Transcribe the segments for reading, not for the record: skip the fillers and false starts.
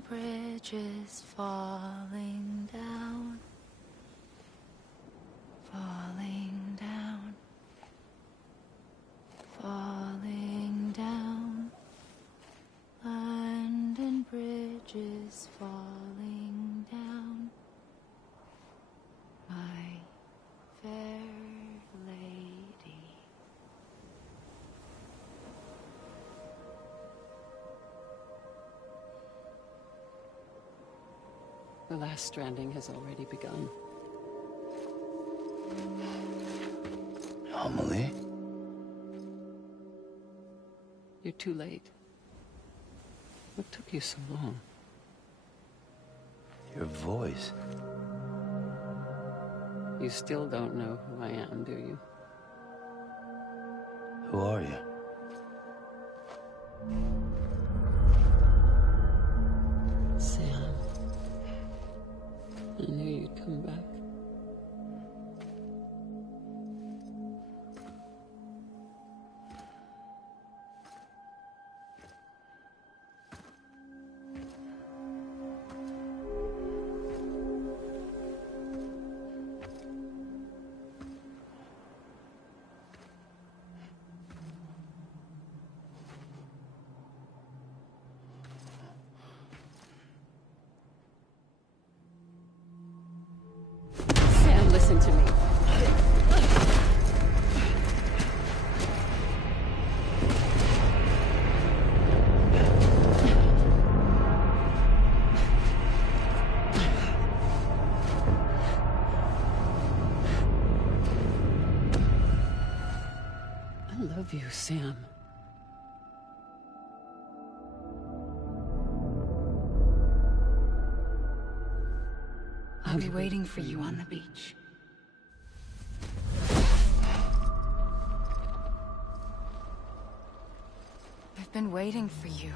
and bridges falling down, falling down, falling down. London bridges falling down, my fair lady. The last stranding has already begun. Amelie? You're too late. What took you so long? Your voice. You still don't know who I am, do you? Who are you? Sam. I knew you'd come back. Listen to me. I love you, Sam. I'll be waiting for you on the beach. I've been waiting for you,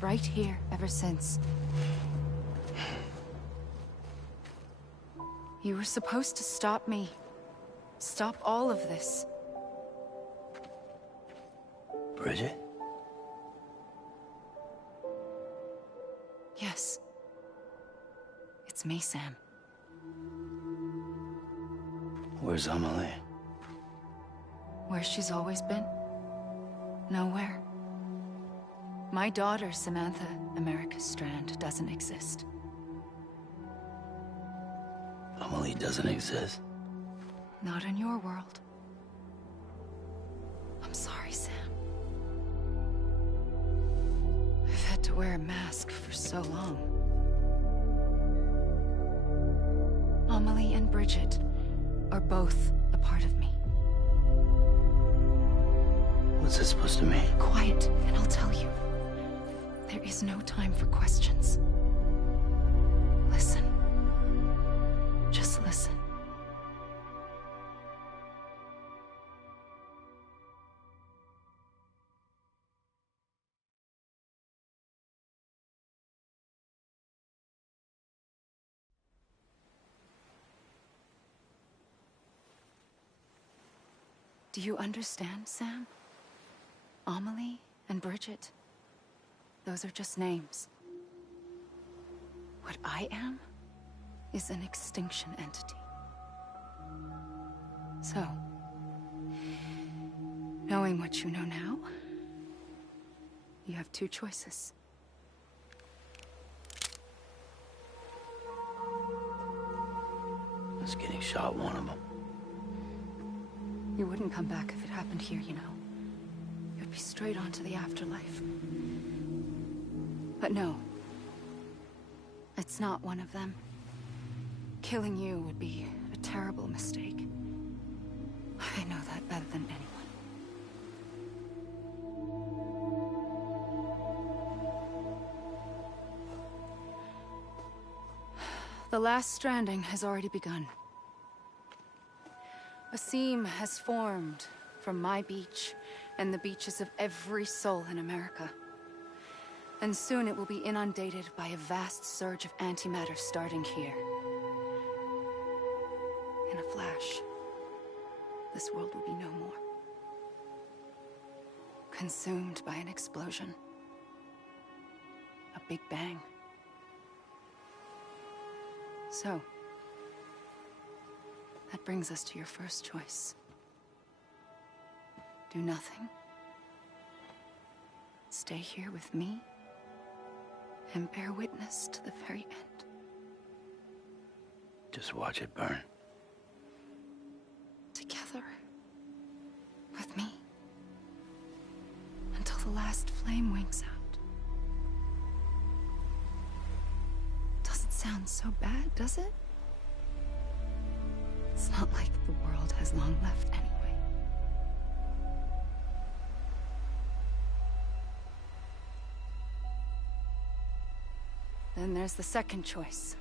right here, ever since. You were supposed to stop me. Stop all of this. Bridget? Yes. It's me, Sam. Where's Amelie? Where she's always been. Nowhere. My daughter, Samantha America Strand, doesn't exist. Amelie doesn't exist. Not in your world. I'm sorry, Sam. I've had to wear a mask for so long. Amelie and Bridget are both a part of me. What's this supposed to mean? Quiet, and I'll tell you. There is no time for questions. Listen. Just listen. Do you understand, Sam? Amelie and Bridget, those are just names. What I am is an extinction entity. So, knowing what you know now, you have two choices. Is getting shot one of them? You wouldn't come back if it happened here, you know. You'd be straight on to the afterlife. But no. It's not one of them. Killing you would be a terrible mistake. I know that better than anyone. The last stranding has already begun. A seam has formed from my beach and the beaches of every soul in America. And soon it will be inundated by a vast surge of antimatter starting here. In a flash, this world will be no more. Consumed by an explosion. A big bang. So, that brings us to your first choice. Do nothing. Stay here with me, and bear witness to the very end. Just watch it burn. Together. With me. Until the last flame winks out. Doesn't sound so bad, does it? It's not like the world has long left anyway. Then there's the second choice.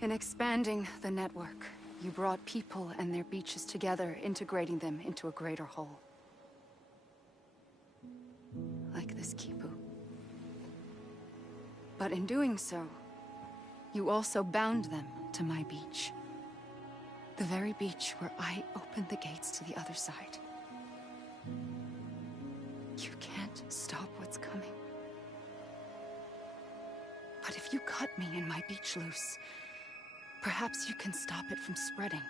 In expanding the network, you brought people and their beaches together, integrating them into a greater whole. Like this Kipu. But in doing so, you also bound them to my beach. The very beach where I opened the gates to the other side. You can't stop what's coming. But if you cut me and my beach loose, perhaps you can stop it from spreading.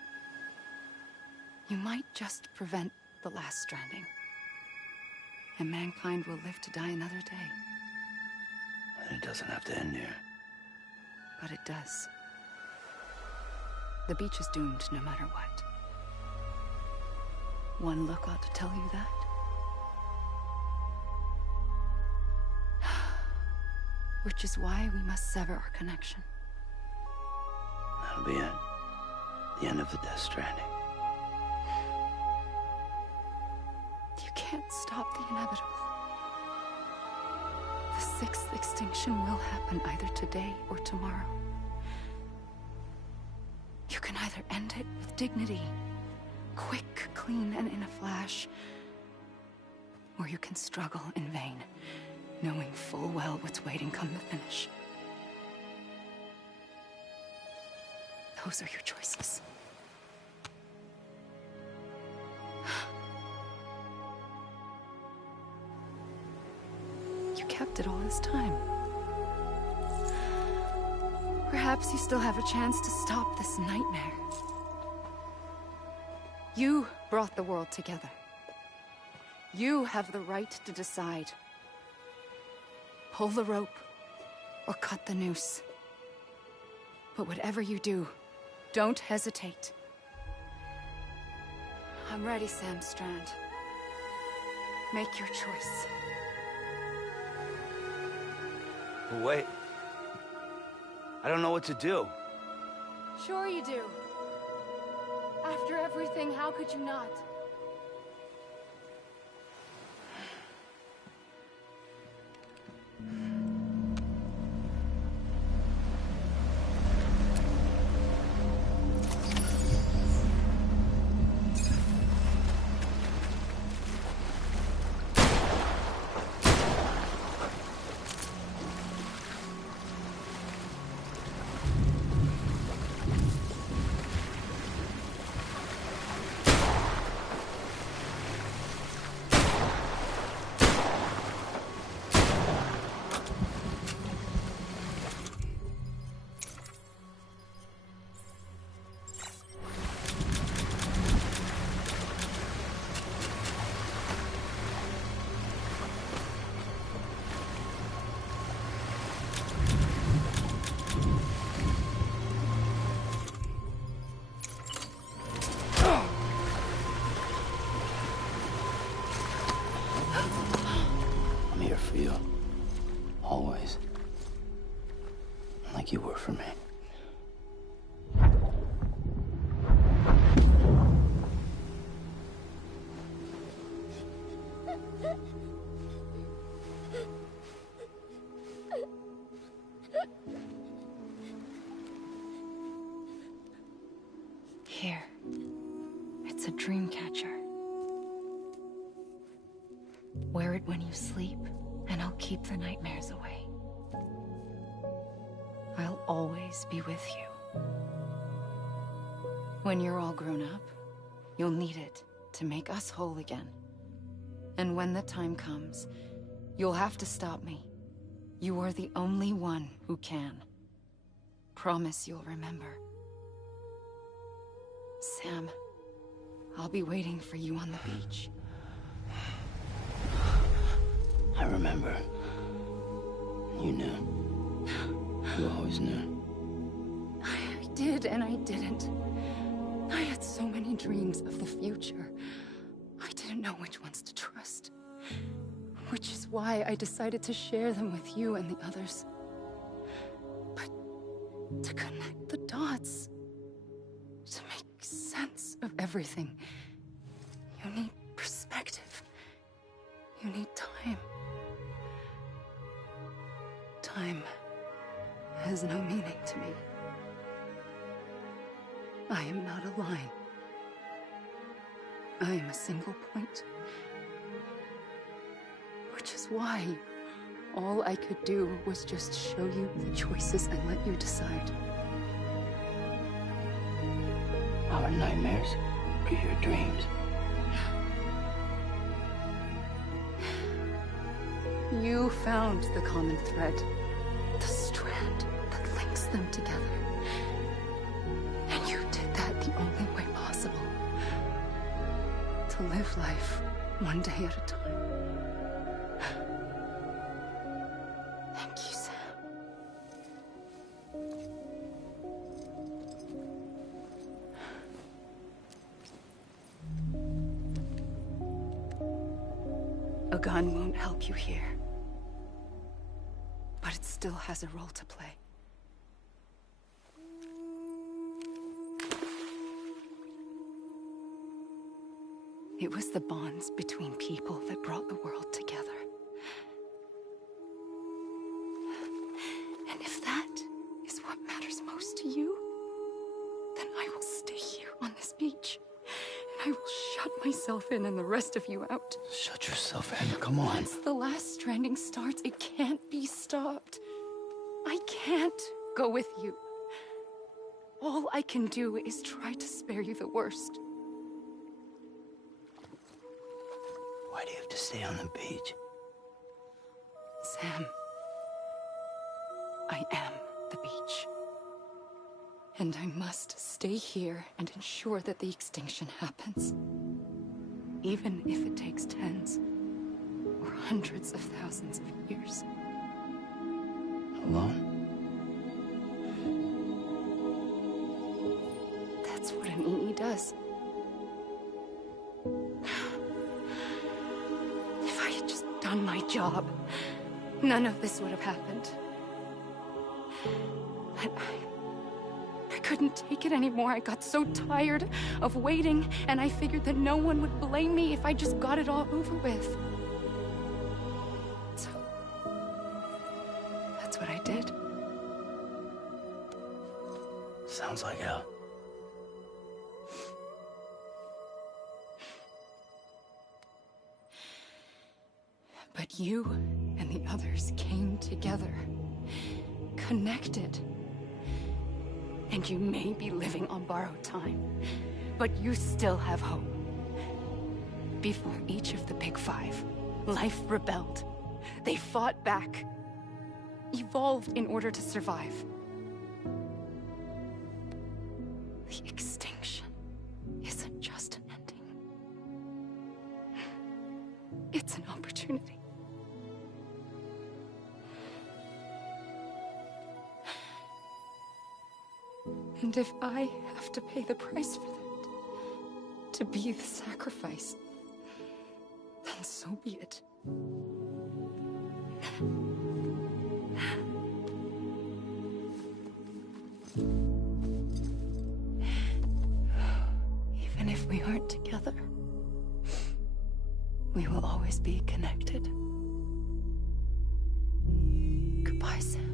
You might just prevent the last stranding. And mankind will live to die another day. And it doesn't have to end here. But it does. The beach is doomed no matter what. One look ought to tell you that. Which is why we must sever our connection. That'll be it. The end of the Death Stranding. You can't stop the inevitable. The sixth extinction will happen either today or tomorrow. You can either end it with dignity, quick, clean, and in a flash, or you can struggle in vain, knowing full well what's waiting come the finish. Those are your choices. You kept it all this time. Perhaps you still have a chance to stop this nightmare. You brought the world together. You have the right to decide. Pull the rope, or cut the noose. But whatever you do, don't hesitate. I'm ready, Sam Strand. Make your choice. Wait. I don't know what to do. Sure you do. After everything, how could you not? I'm here for you. Always. Like you were for me. Here. It's a dream catcher. Wear it when you sleep, and I'll keep the nightmares away. I'll always be with you. When you're all grown up, you'll need it to make us whole again. And when the time comes, you'll have to stop me. You are the only one who can. Promise you'll remember. Sam, I'll be waiting for you on the beach. I remember. You knew. You always knew. I did and I didn't. I had so many dreams of the future. I didn't know which ones to trust. Which is why I decided to share them with you and the others. But to connect the dots, to make sense of everything, you need perspective. You need time. Time has no meaning to me. I am not a line. I am a single point. Which is why all I could do was just show you the choices and let you decide. Our nightmares are your dreams. You found the common thread, the strand that links them together. And you did that the only way possible. To live life one day at a time. Thank you, Sam. A gun won't help you here. But it still has a role to play. It was the bonds between people that brought the world together. And if that is what matters most to you, then I will stay here on this beach. And I will shut myself in and the rest of you out. Shut yourself in. Come on. Once the last stranding starts, it can't be stopped. I can't go with you. All I can do is try to spare you the worst. Why do you have to stay on the beach? Sam, I am the beach. And I must stay here and ensure that the extinction happens. Even if it takes tens or hundreds of thousands of years. Alone? That's what an EE does. If I had just done my job, none of this would have happened. But I couldn't take it anymore. I got so tired of waiting, and I figured that no one would blame me if I just got it all over with. So, that's what I did. Sounds like hell. But you and the others came together, connected. And you may be living on borrowed time, but you still have hope. Before each of the Big Five, life rebelled. They fought back, evolved in order to survive. The extinction isn't just an ending. It's an opportunity. And if I have to pay the price for that, to be the sacrifice, then so be it. Even if we aren't together, we will always be connected. Goodbye, Sam.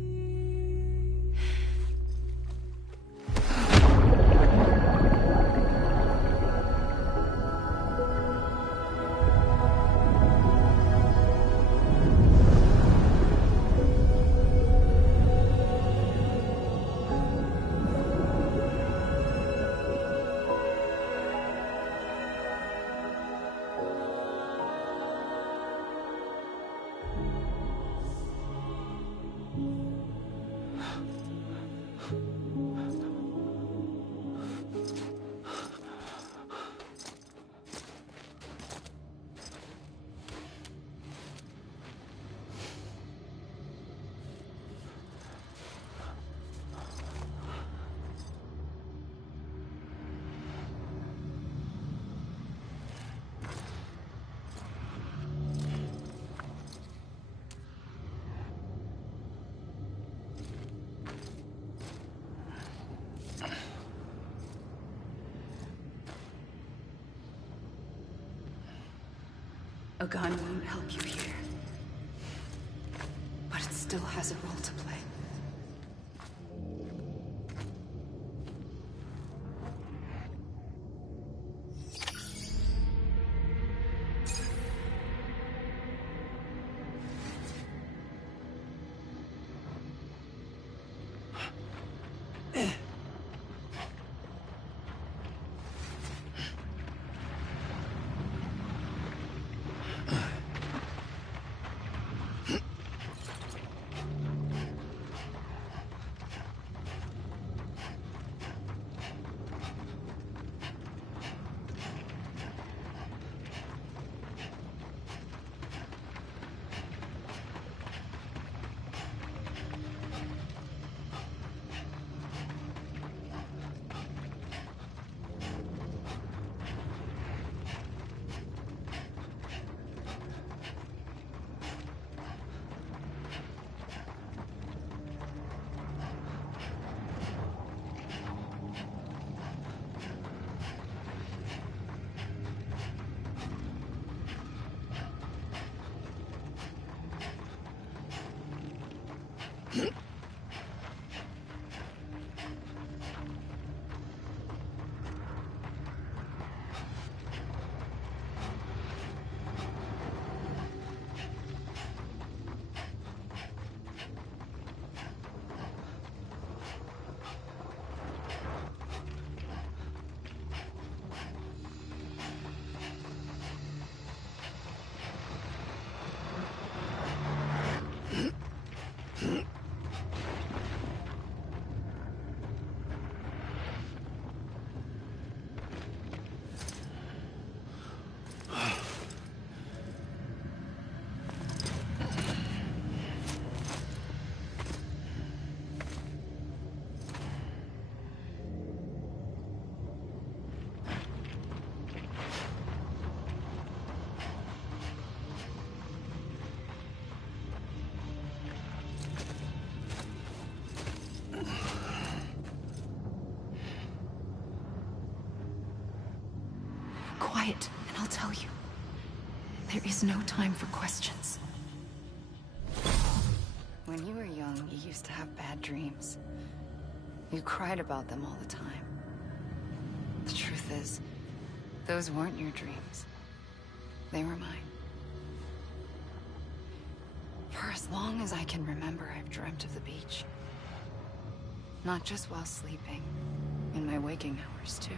A gun won't help you here. But it still has a role to play. Quiet, and I'll tell you. There is no time for questions. When you were young, you used to have bad dreams. You cried about them all the time. The truth is, those weren't your dreams. They were mine. For as long as I can remember, I've dreamt of the beach. Not just while sleeping, in my waking hours, too.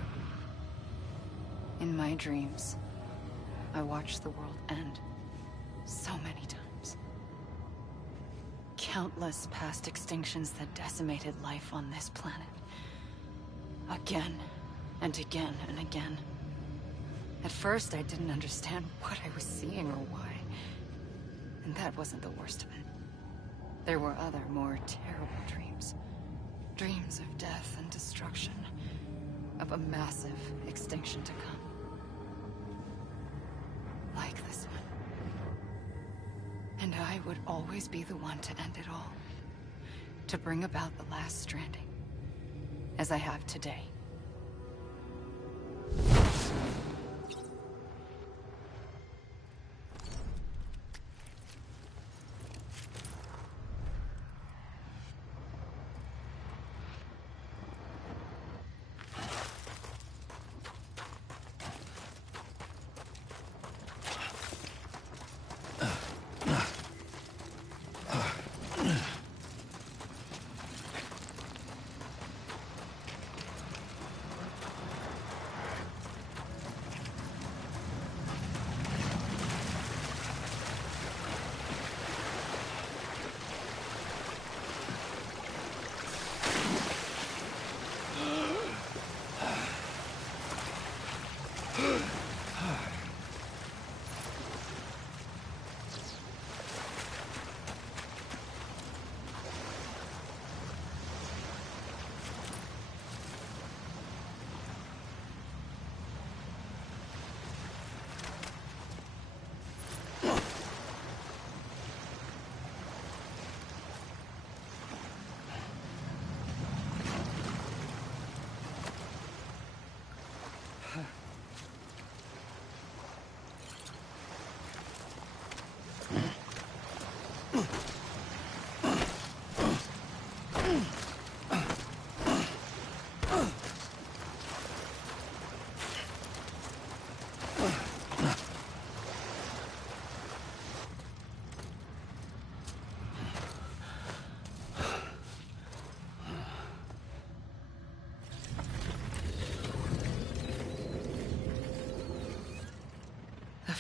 In my dreams, I watched the world end so many times. Countless past extinctions that decimated life on this planet. Again, and again, and again. At first, I didn't understand what I was seeing or why. And that wasn't the worst of it. There were other, more terrible dreams. Dreams of death and destruction. Of a massive extinction to come. Like this one. And I would always be the one to end it all. To bring about the last stranding. As I have today.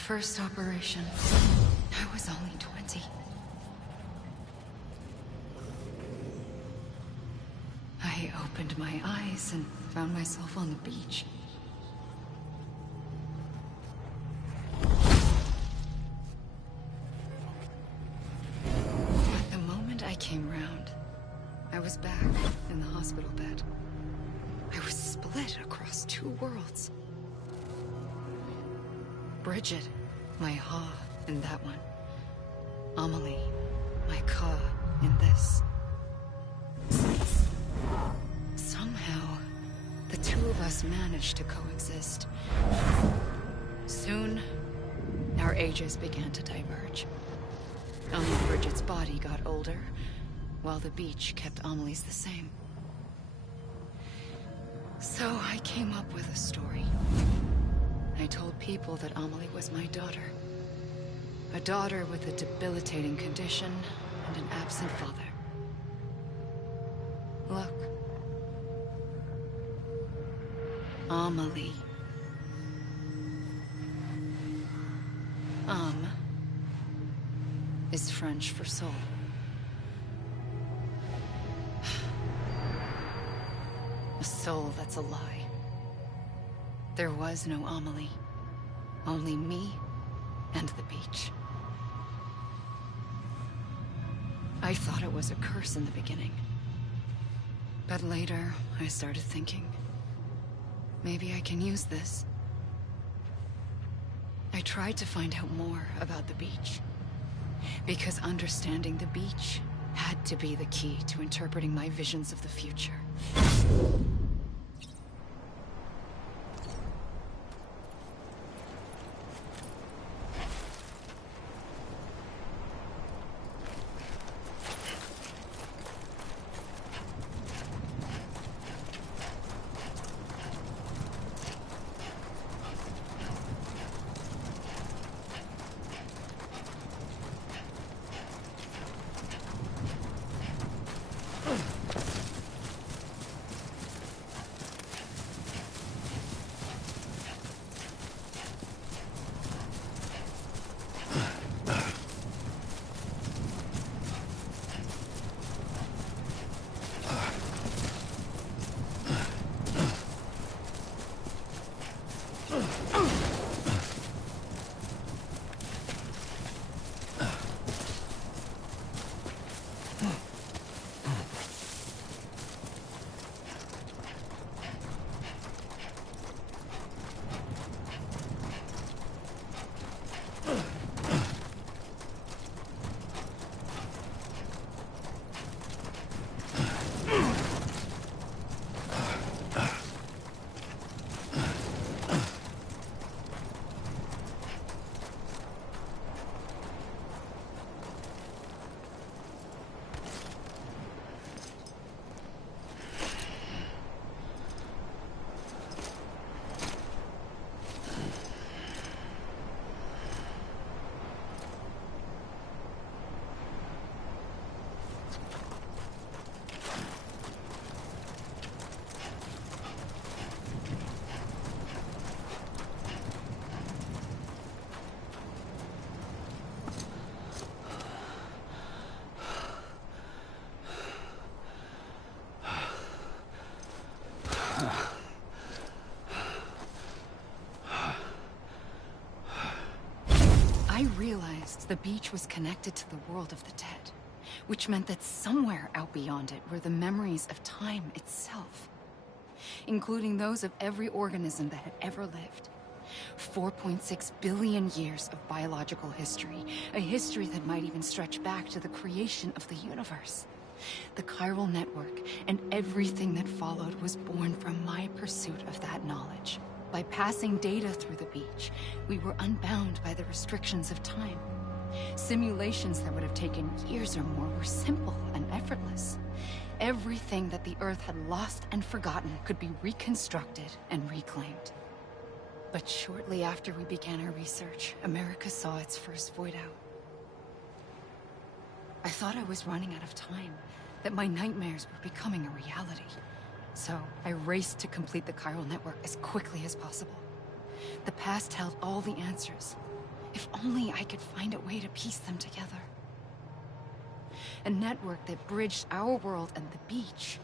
first operation, I was only 20. I opened my eyes and found myself on the beach. But the moment I came round, I was back in the hospital bed. I was split across two worlds. Bridget, my Ha in that one. Amelie, my Ka in this. Somehow, the two of us managed to coexist. Soon, our ages began to diverge. Only Bridget's body got older, while the beach kept Amelie's the same. So I came up with a story. I told people that Amelie was my daughter. A daughter with a debilitating condition and an absent father. Look. Amelie. Is French for soul. A soul that's a lie. There was no Amelie. Only me and the beach. I thought it was a curse in the beginning. But later, I started thinking, maybe I can use this. I tried to find out more about the beach. Because understanding the beach had to be the key to interpreting my visions of the future. I realized the beach was connected to the world of the dead, which meant that somewhere out beyond it were the memories of time itself, including those of every organism that had ever lived. 4.6 billion years of biological history, a history that might even stretch back to the creation of the universe. The chiral network and everything that followed was born from my pursuit of that knowledge. By passing data through the beach, we were unbound by the restrictions of time. Simulations that would have taken years or more were simple and effortless. Everything that the Earth had lost and forgotten could be reconstructed and reclaimed. But shortly after we began our research, America saw its first void out. I thought I was running out of time, that my nightmares were becoming a reality. So I raced to complete the chiral network as quickly as possible. The past held all the answers. If only I could find a way to piece them together. A network that bridged our world and the beach.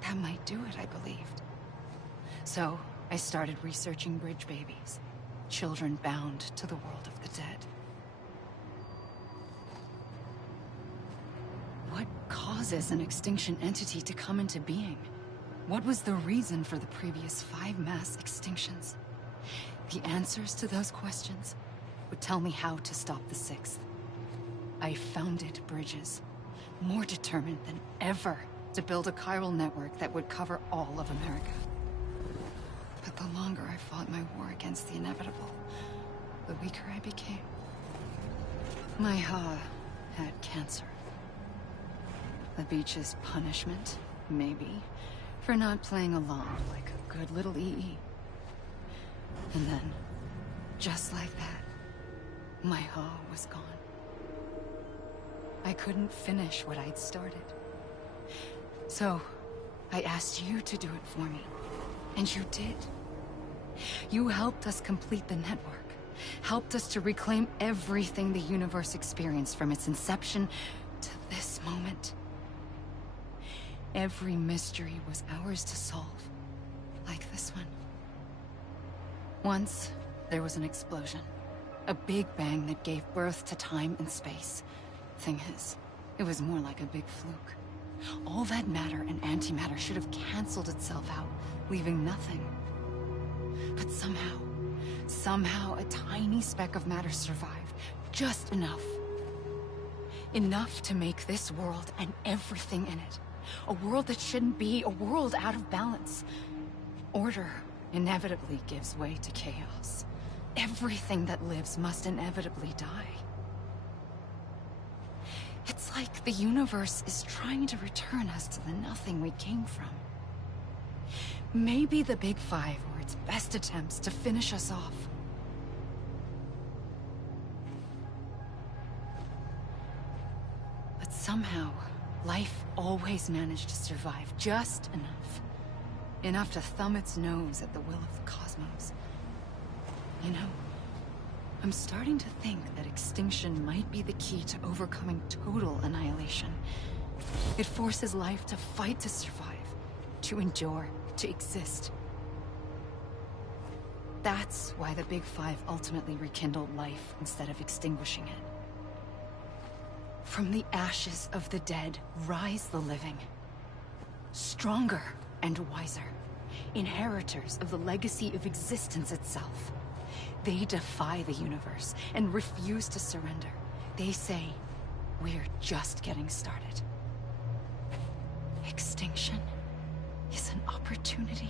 That might do it, I believed. So, I started researching bridge babies. Children bound to the world of the dead. What causes an extinction entity to come into being? What was the reason for the previous 5 mass extinctions? The answers to those questions would tell me how to stop the 6th. I founded bridges, more determined than ever to build a chiral network that would cover all of America. But the longer I fought my war against the inevitable, the weaker I became. My Ha had cancer. The beach's punishment, maybe, for not playing along like a good little EE. And then, just like that, my Ha was gone. I couldn't finish what I'd started. So, I asked you to do it for me. And you did. You helped us complete the network. Helped us to reclaim everything the universe experienced from its inception to this moment. Every mystery was ours to solve. Like this one. Once, there was an explosion. A big bang that gave birth to time and space. Thing is, it was more like a big fluke. All that matter and antimatter should have canceled itself out, leaving nothing. But somehow a tiny speck of matter survived. Just enough. Enough to make this world and everything in it. A world that shouldn't be, a world out of balance. Order inevitably gives way to chaos. Everything that lives must inevitably die. It's like the universe is trying to return us to the nothing we came from. Maybe the Big Five were its best attempts to finish us off. But somehow, life always managed to survive just enough. Enough to thumb its nose at the will of the cosmos. You know, I'm starting to think that extinction might be the key to overcoming total annihilation. It forces life to fight to survive, to endure, to exist. That's why the Big Five ultimately rekindled life instead of extinguishing it. From the ashes of the dead rise the living. Stronger and wiser. Inheritors of the legacy of existence itself. They defy the universe and refuse to surrender. They say, we're just getting started. Extinction is an opportunity.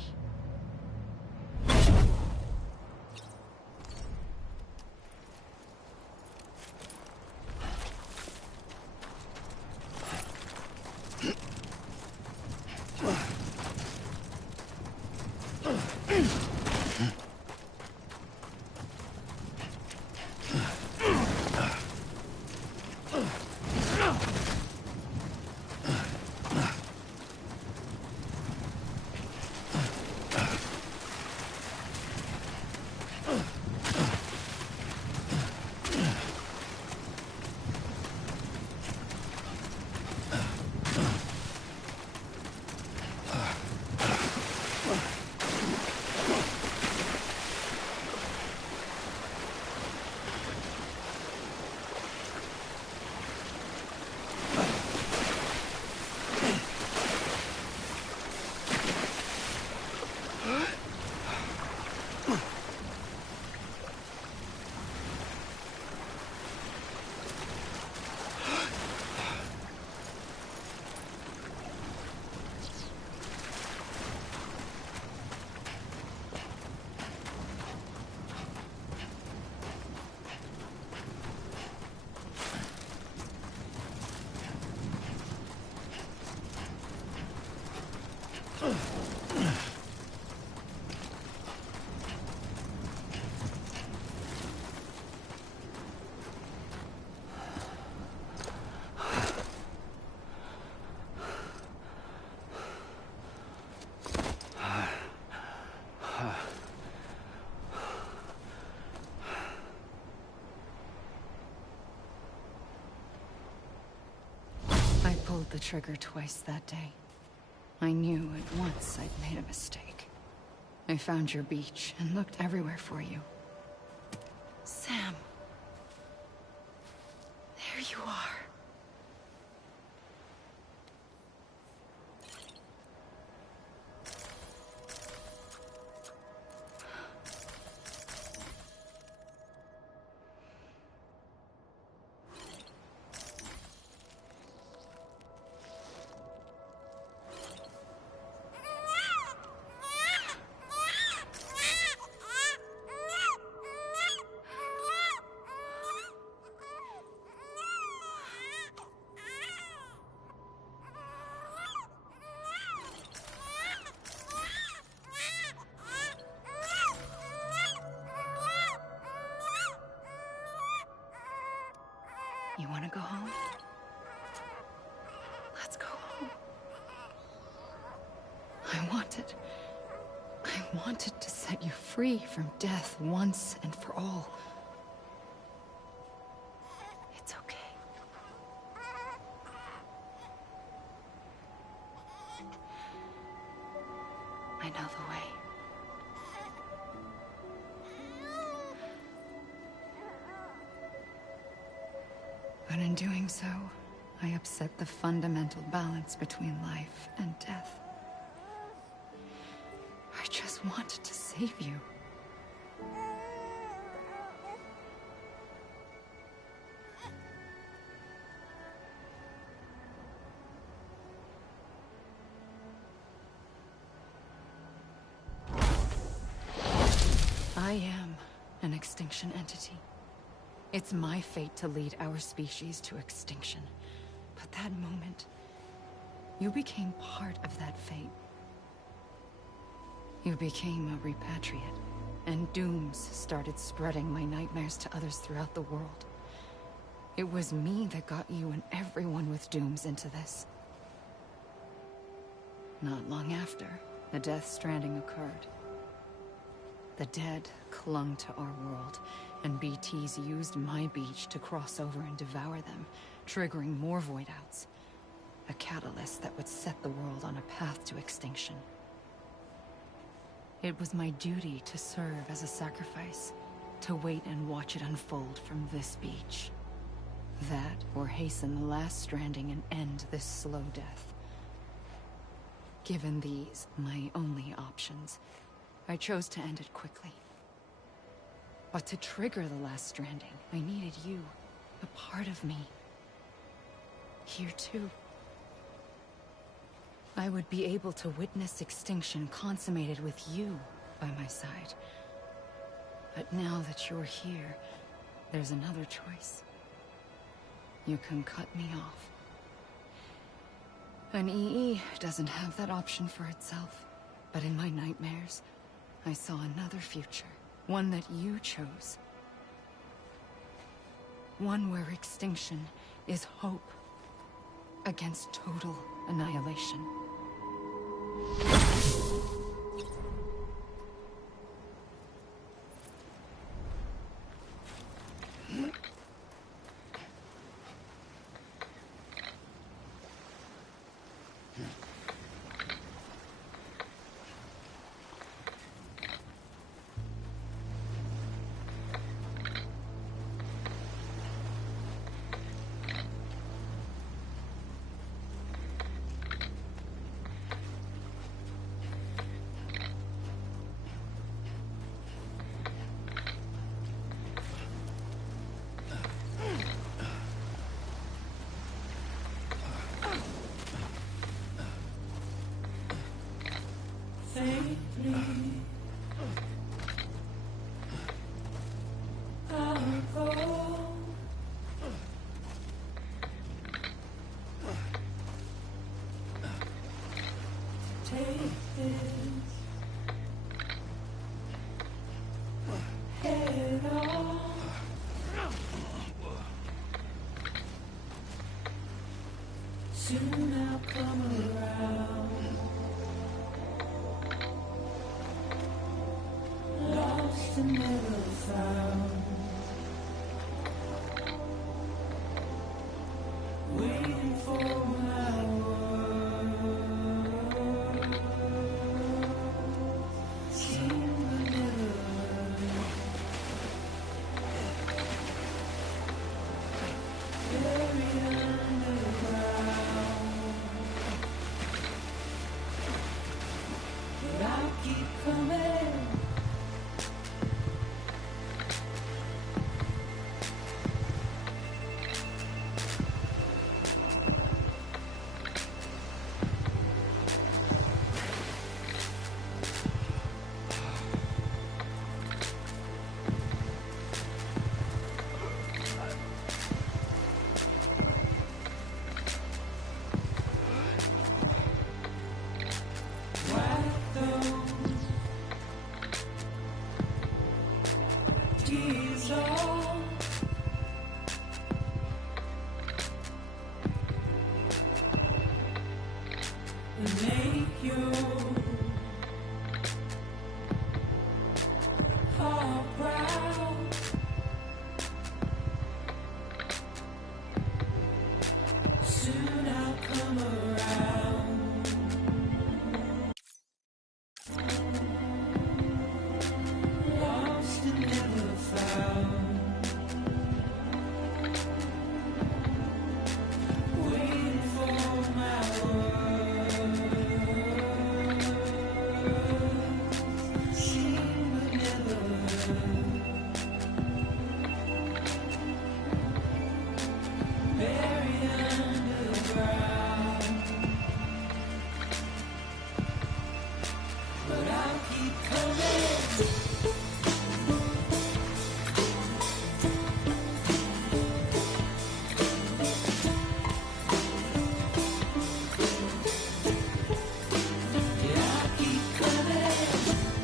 the trigger twice that day. I knew at once I'd made a mistake. I found your beach and looked everywhere for you. Sam. There you are. You want to go home? Let's go home. I wanted to set you free from death once and for all. It's okay. I know the way. But in doing so, I upset the fundamental balance between life and death. I just wanted to save you. I am an extinction entity. It's my fate to lead our species to extinction. But that moment, you became part of that fate. You became a repatriate, and dooms started spreading my nightmares to others throughout the world. It was me that got you and everyone with dooms into this. Not long after, the Death Stranding occurred. The dead clung to our world, and BTs used my beach to cross over and devour them, triggering more void outs. A catalyst that would set the world on a path to extinction. It was my duty to serve as a sacrifice, to wait and watch it unfold from this beach. That, or hasten the last stranding and end this slow death. Given these, my only options, I chose to end it quickly. But to trigger the last stranding, I needed you, a part of me. Here too. I would be able to witness extinction consummated with you by my side. But now that you're here, there's another choice. You can cut me off. An EE doesn't have that option for itself. But in my nightmares, I saw another future. One that you chose. One where extinction is hope against total annihilation. Soon I'll come around, lost and never found, waiting for my tears all. And make you all proud. Soon I'll come around. Lost and never found. Waiting for my word. Seen but never heard. Buried underground. But I'll keep coming. Yeah, I'll keep coming. Yeah, I'll keep coming. Yeah,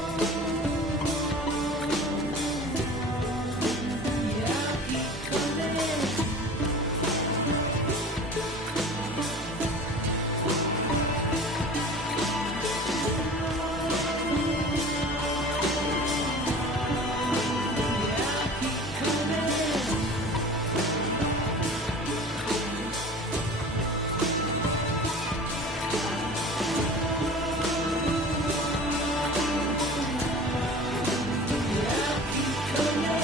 I'll keep coming. Yeah, I'll keep coming. Yeah, I'll keep coming. Yeah, I'll keep coming.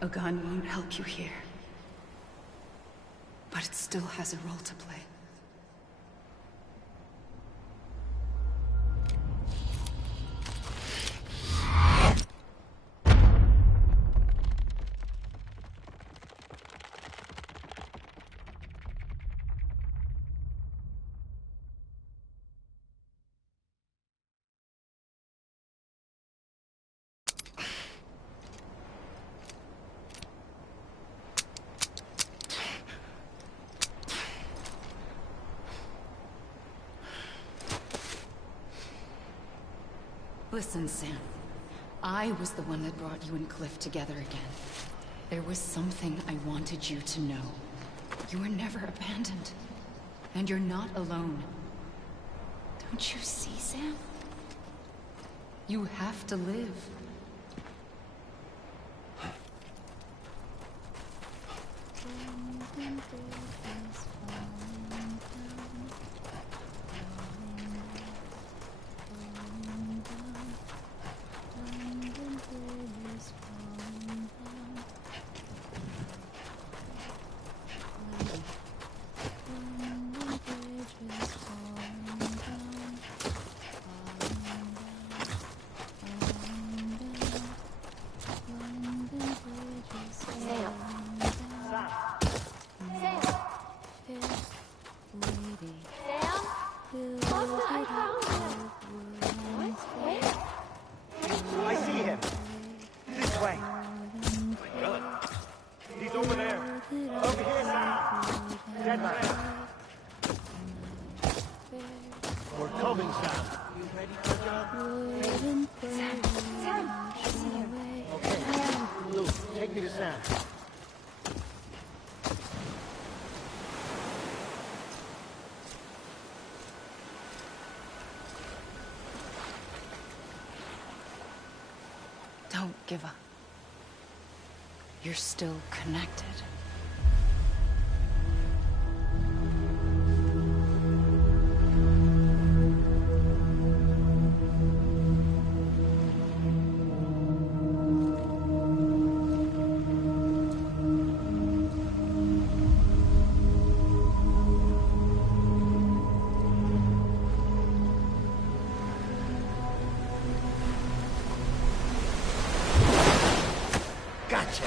A gun won't help you here. But it still has a role to play. Listen, Sam. I was the one that brought you and Cliff together again. There was something I wanted you to know. You were never abandoned. And you're not alone. Don't you see, Sam? You have to live. I see him. This way. He's over there. Over here, Sam. Dead man. We're coming, Sam. You ready for the job? Sam, I see him. Okay. Luke, take me to Sam. Don't give up. You're still connected. Gotcha.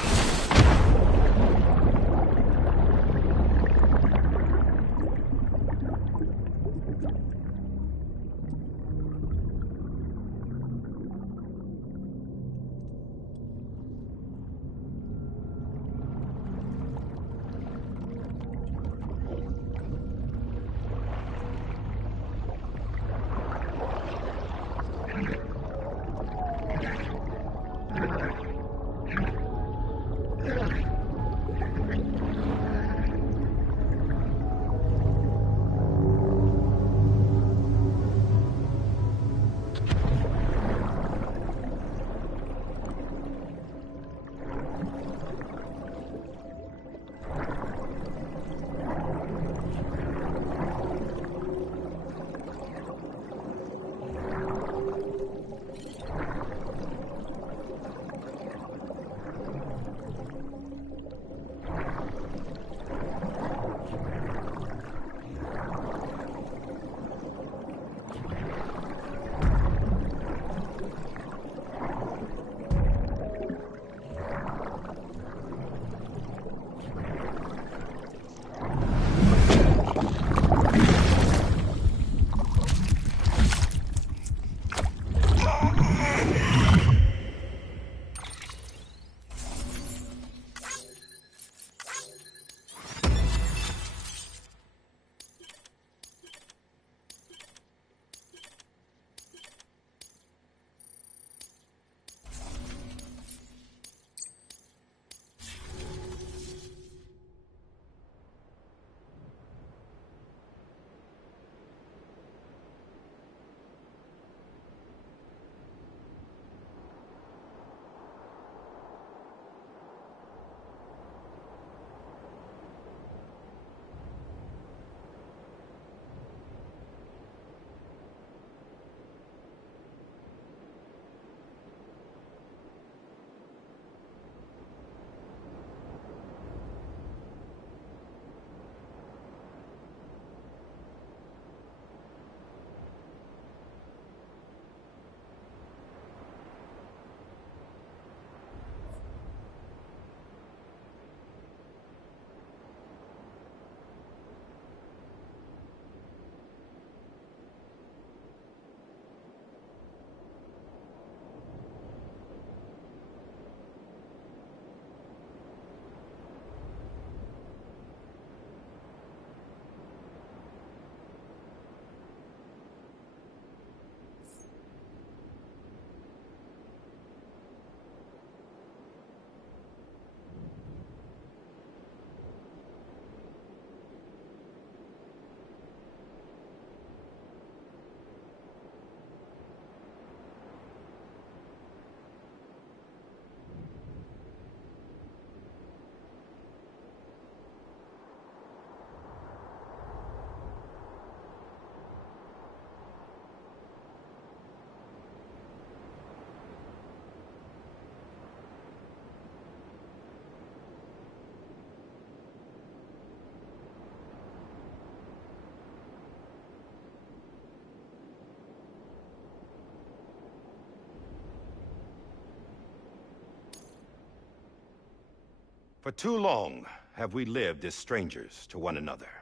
For too long have we lived as strangers to one another,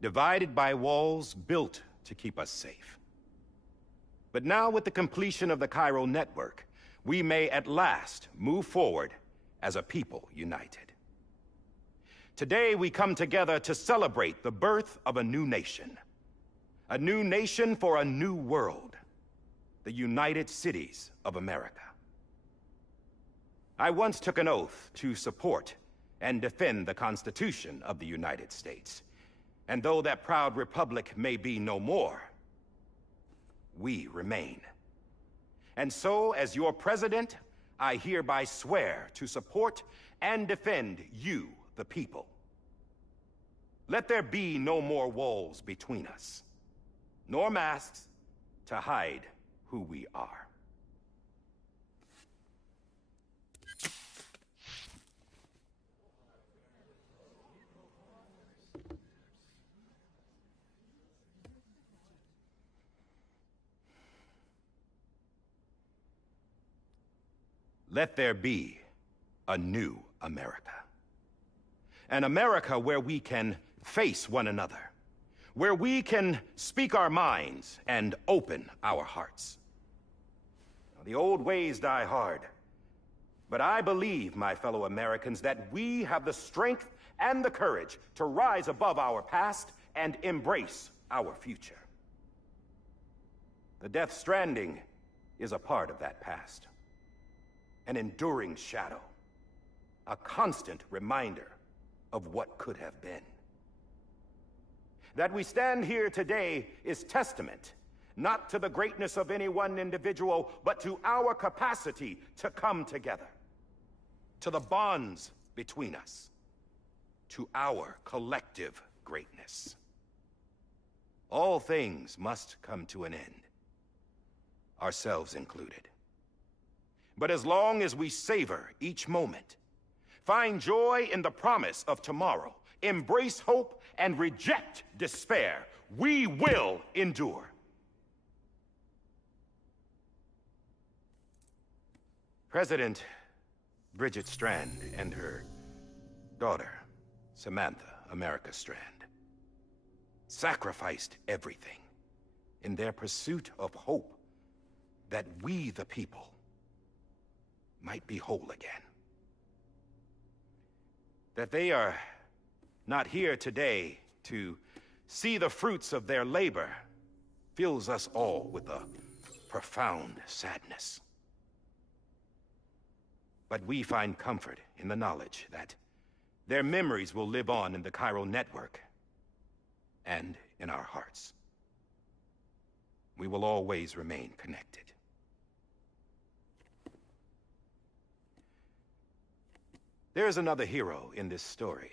divided by walls built to keep us safe. But now, with the completion of the Cairo network, we may at last move forward as a people united. Today, we come together to celebrate the birth of a new nation. A new nation for a new world. The United Cities of America. I once took an oath to support and defend the Constitution of the United States. And though that proud republic may be no more, we remain. And so, as your president, I hereby swear to support and defend you, the people. Let there be no more walls between us, nor masks to hide who we are. Let there be a new America. An America where we can face one another, where we can speak our minds and open our hearts. The old ways die hard, but I believe, my fellow Americans, that we have the strength and the courage to rise above our past and embrace our future. The Death Stranding is a part of that past. An enduring shadow, a constant reminder of what could have been. That we stand here today is testament, not to the greatness of any one individual, but to our capacity to come together, to the bonds between us, to our collective greatness. All things must come to an end, ourselves included. But as long as we savor each moment, find joy in the promise of tomorrow, embrace hope, and reject despair, we will endure. President Bridget Strand and her daughter, Samantha America Strand, sacrificed everything in their pursuit of hope that we, the people, might be whole again. That they are not here today to see the fruits of their labor fills us all with a profound sadness. But we find comfort in the knowledge that their memories will live on in the Cairo network and in our hearts. We will always remain connected. There's another hero in this story.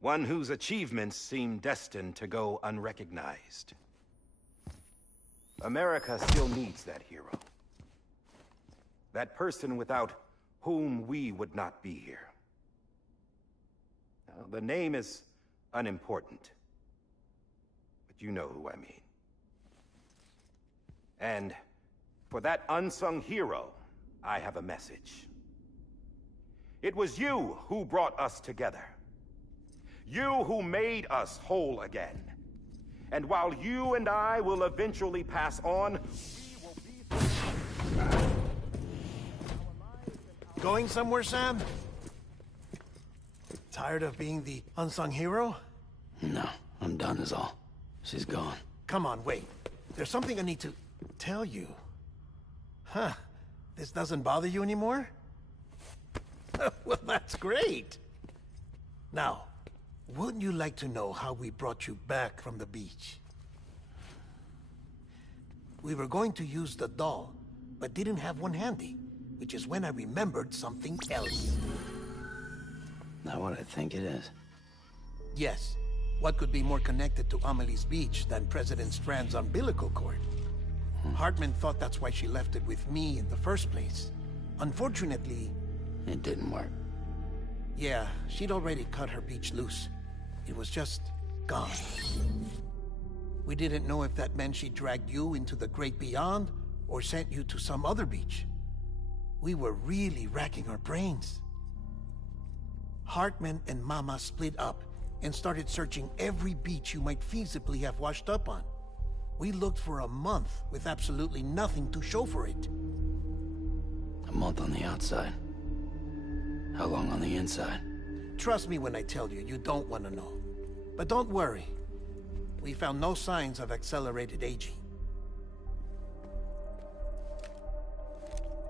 One whose achievements seem destined to go unrecognized. America still needs that hero. That person without whom we would not be here. Now, the name is unimportant, but you know who I mean. And for that unsung hero, I have a message. It was you who brought us together. You who made us whole again. And while you and I will eventually pass on, we will be... Going somewhere, Sam? Tired of being the unsung hero? No, I'm done is all. She's gone. Come on, wait. There's something I need to tell you. Huh. This doesn't bother you anymore? Well, that's great. Now, wouldn't you like to know how we brought you back from the beach? We were going to use the doll, but didn't have one handy, which is when I remembered something else. Not what I think it is. Yes. What could be more connected to Amelie's beach than President Strand's umbilical cord? Hartman thought that's why she left it with me in the first place. Unfortunately... It didn't work. Yeah, she'd already cut her beach loose. It was just gone. We didn't know if that meant she dragged you into the great beyond, or sent you to some other beach. We were really racking our brains. Hartman and Mama split up and started searching every beach you might feasibly have washed up on. We looked for a month with absolutely nothing to show for it. A month on the outside. How long on the inside? Trust me when I tell you, you don't want to know. But don't worry. We found no signs of accelerated aging.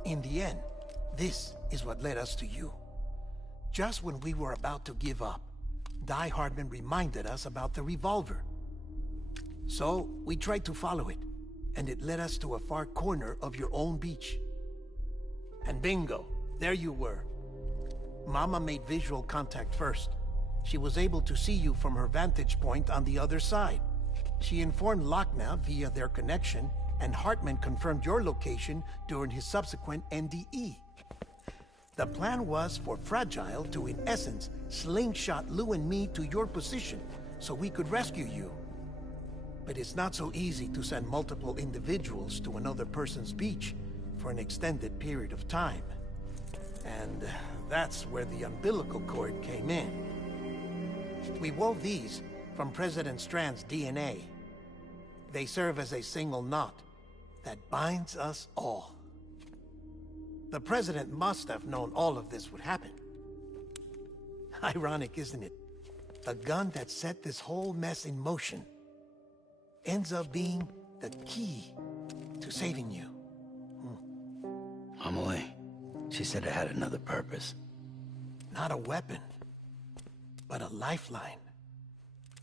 In the end, this is what led us to you. Just when we were about to give up, Die Hardman reminded us about the revolver. So, we tried to follow it, and it led us to a far corner of your own beach. And bingo, there you were. Mama made visual contact first. She was able to see you from her vantage point on the other side. She informed Lochner via their connection, and Hartman confirmed your location during his subsequent NDE. The plan was for Fragile to, in essence, slingshot Lou and me to your position so we could rescue you. But it's not so easy to send multiple individuals to another person's beach for an extended period of time. And that's where the umbilical cord came in. We wove these from President Strand's DNA. They serve as a single knot that binds us all. The President must have known all of this would happen. Ironic, isn't it? The gun that set this whole mess in motion ends up being the key to saving you. Amelie, she said it had another purpose. Not a weapon, but a lifeline.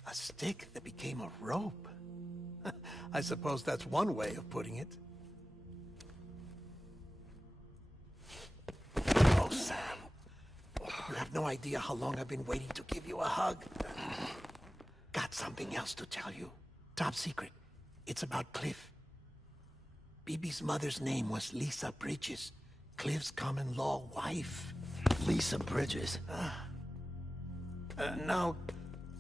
A stick that became a rope. I suppose that's one way of putting it. Oh, Sam. You have no idea how long I've been waiting to give you a hug. Got something else to tell you. Top secret. It's about Cliff. Bibi's mother's name was Lisa Bridges, Cliff's common-law wife. Lisa Bridges? Now,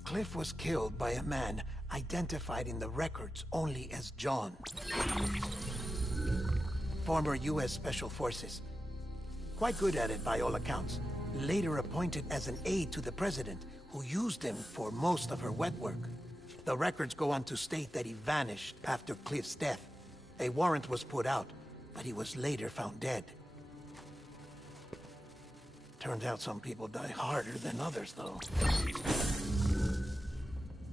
Cliff was killed by a man identified in the records only as John. Former U.S. Special Forces. Quite good at it by all accounts. Later appointed as an aide to the president, who used him for most of her wet work. The records go on to state that he vanished after Cliff's death. A warrant was put out, but he was later found dead. Turns out some people die harder than others, though.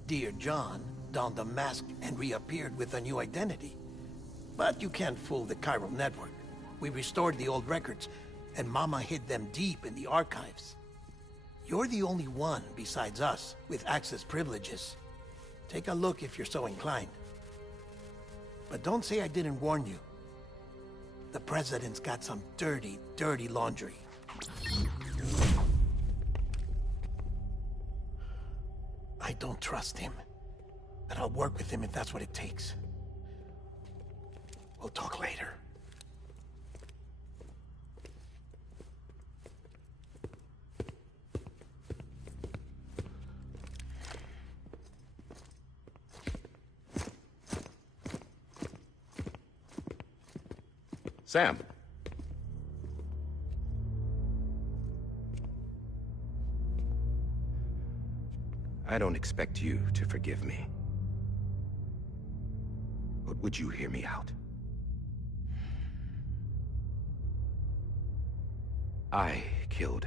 Dear John donned a mask and reappeared with a new identity. But you can't fool the chiral network. We restored the old records, and Mama hid them deep in the archives. You're the only one, besides us, with access privileges. Take a look if you're so inclined. But don't say I didn't warn you. The President's got some dirty, dirty laundry. I don't trust him, but I'll work with him if that's what it takes. We'll talk later. Sam. I don't expect you to forgive me. But would you hear me out? I killed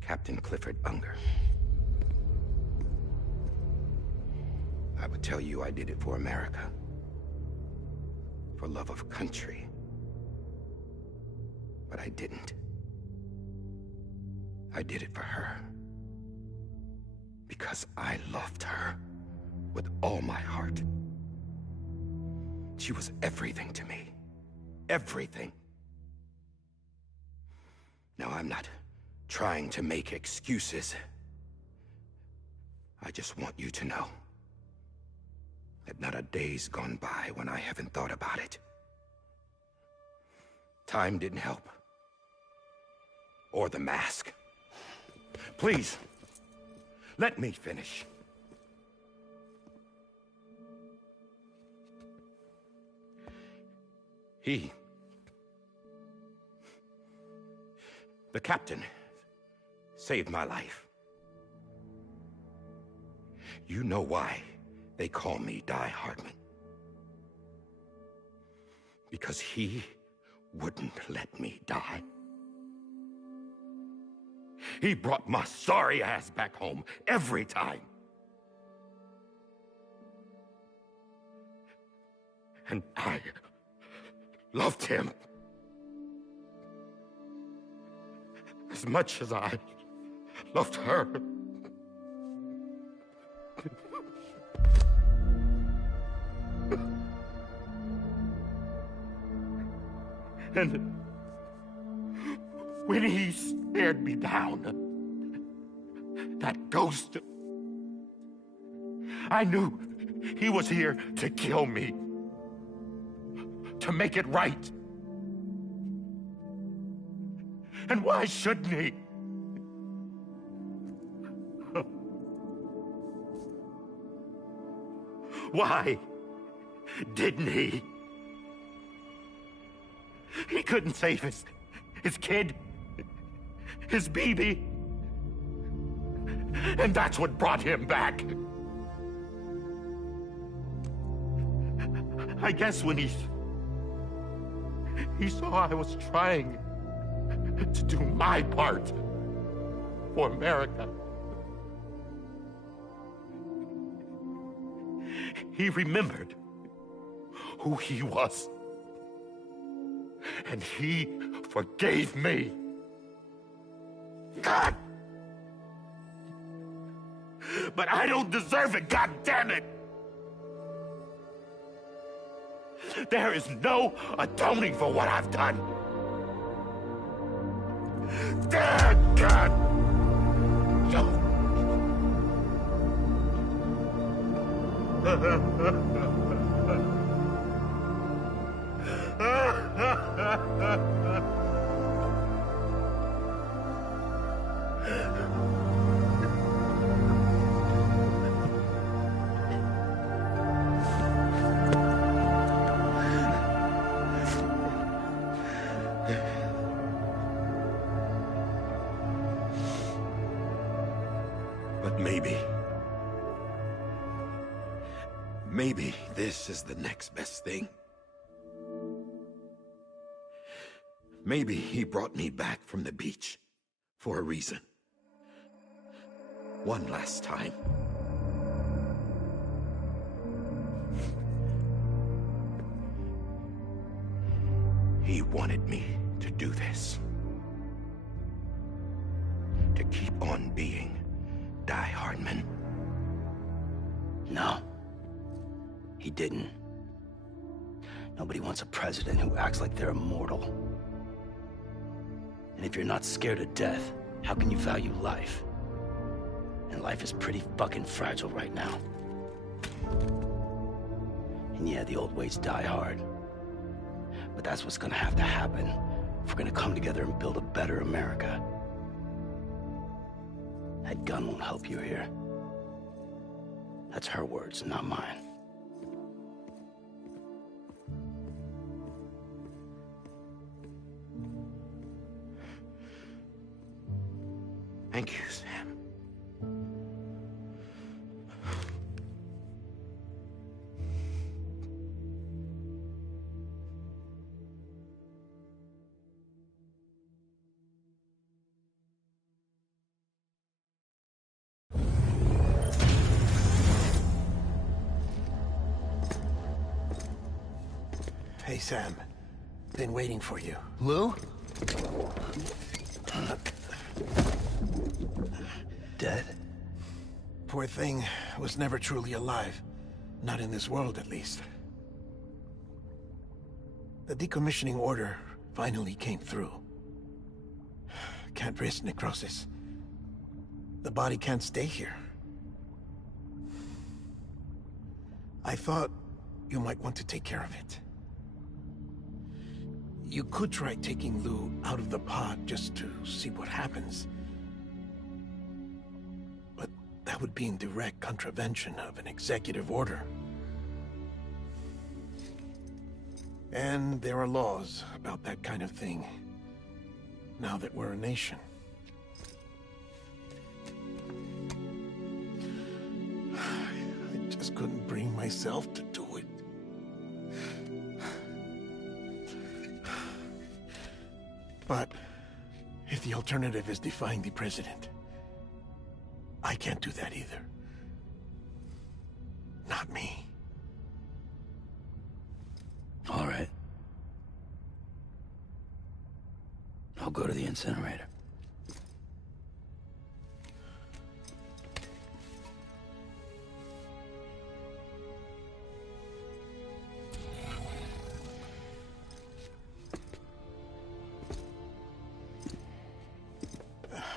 Captain Clifford Unger. I would tell you I did it for America. For love of country. But I didn't. I did it for her. Because I loved her with all my heart. She was everything to me. Everything. Now, I'm not trying to make excuses. I just want you to know that not a day's gone by when I haven't thought about it. Time didn't help. Or the mask. Please, let me finish. The captain saved my life. You know why they call me Die Hardman? Because he wouldn't let me die. He brought my sorry ass back home every time. And I loved him as much as I loved her. And when he stared me down, that ghost, I knew he was here to kill me, to make it right. And why shouldn't he? Why didn't he? He couldn't save his kid, his baby. And that's what brought him back. I guess when he saw I was trying to do my part for America, he remembered who he was. And he forgave me. God! But I don't deserve it, God damn it! There is no atoning for what I've done. Damn God! But maybe this is the next best thing. Maybe he brought me back from the beach for a reason. One last time. He wanted me to do this. To keep on being Die Hardman. No. He didn't. Nobody wants a president who acts like they're immortal. And if you're not scared of death, how can you value life? And life is pretty fucking fragile right now. And yeah, the old ways die hard. But that's what's gonna have to happen if we're gonna come together and build a better America. That gun won't help you here. That's her words, not mine. Thank you, Sam. Hey, Sam. Been waiting for you. Lou? Dead? Poor thing was never truly alive. Not in this world, at least. The decommissioning order finally came through. Can't risk necrosis. The body can't stay here. I thought you might want to take care of it. You could try taking Lou out of the pod just to see what happens. But that would be in direct contravention of an executive order. And there are laws about that kind of thing, now that we're a nation. myself to do it. But if the alternative is defying the president, I can't do that either. Not me. All right. I'll go to the incinerator.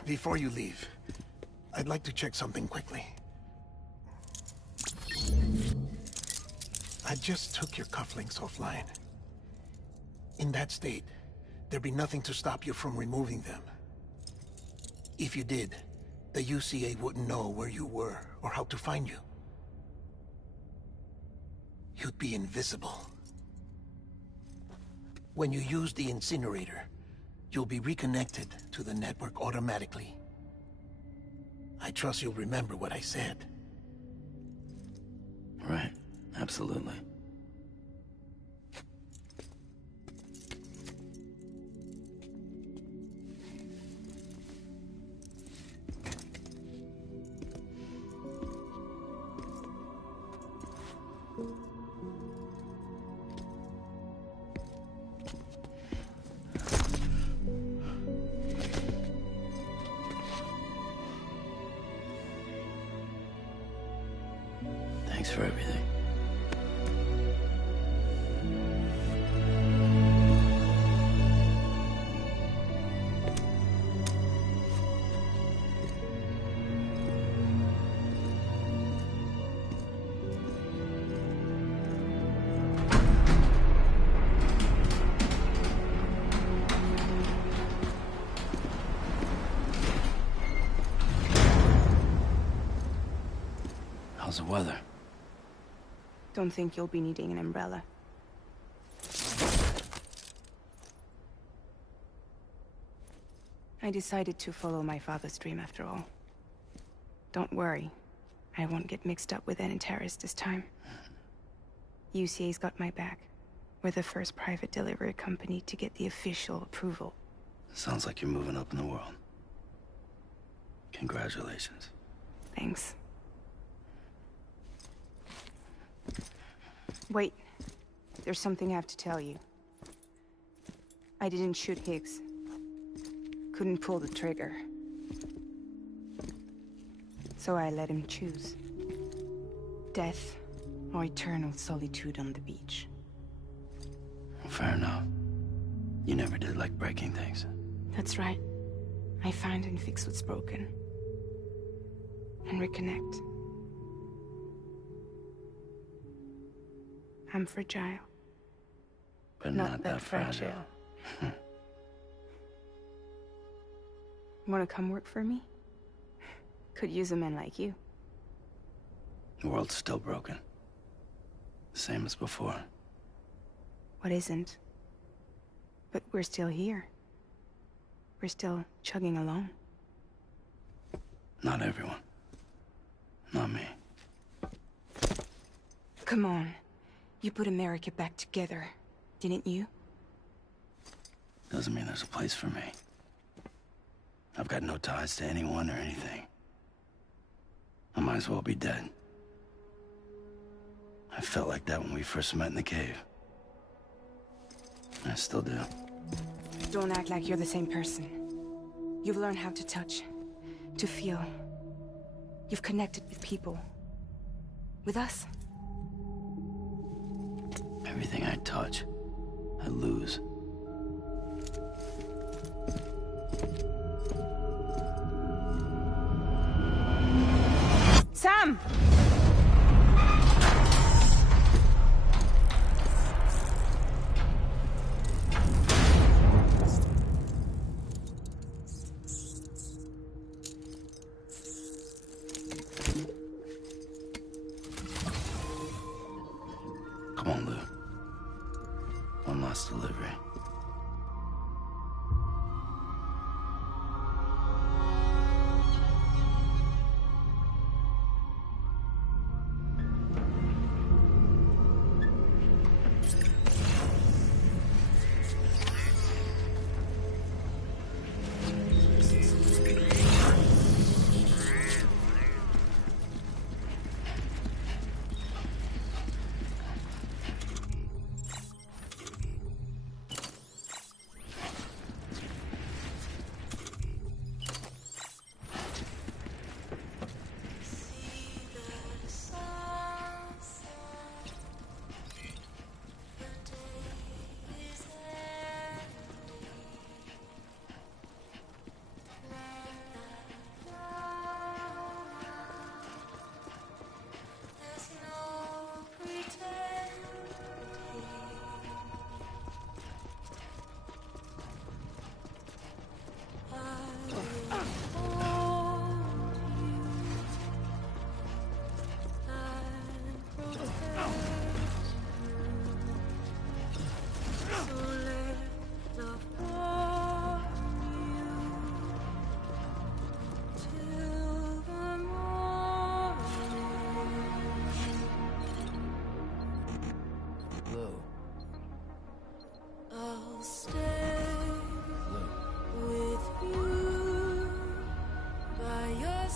Before you leave, I'd like to check something quickly. I just took your cufflinks offline. In that state, there'd be nothing to stop you from removing them. If you did, the UCA wouldn't know where you were or how to find you. You'd be invisible. When you use the incinerator, you'll be reconnected to the network automatically. I trust you'll remember what I said. Right. Absolutely. Thanks for everything. How's the weather? Don't think you'll be needing an umbrella. I decided to follow my father's dream after all. Don't worry. I won't get mixed up with any terrorists this time. UCA's got my back. We're the first private delivery company to get the official approval. Sounds like you're moving up in the world. Congratulations. Thanks. Wait. There's something I have to tell you. I didn't shoot Higgs. Couldn't pull the trigger. So I let him choose. Death or eternal solitude on the beach. Fair enough. You never did like breaking things. That's right. I find and fix what's broken. And reconnect. I'm fragile. But not that fragile. Wanna come work for me? Could use a man like you. The world's still broken. Same as before. What isn't? But we're still here. We're still chugging along. Not everyone. Not me. Come on. You put America back together, didn't you? Doesn't mean there's a place for me. I've got no ties to anyone or anything. I might as well be dead. I felt like that when we first met in the cave. I still do. Don't act like you're the same person. You've learned how to touch, to feel. You've connected with people. With us. Everything I touch, I lose. Sam! Come on, Lou. One last delivery.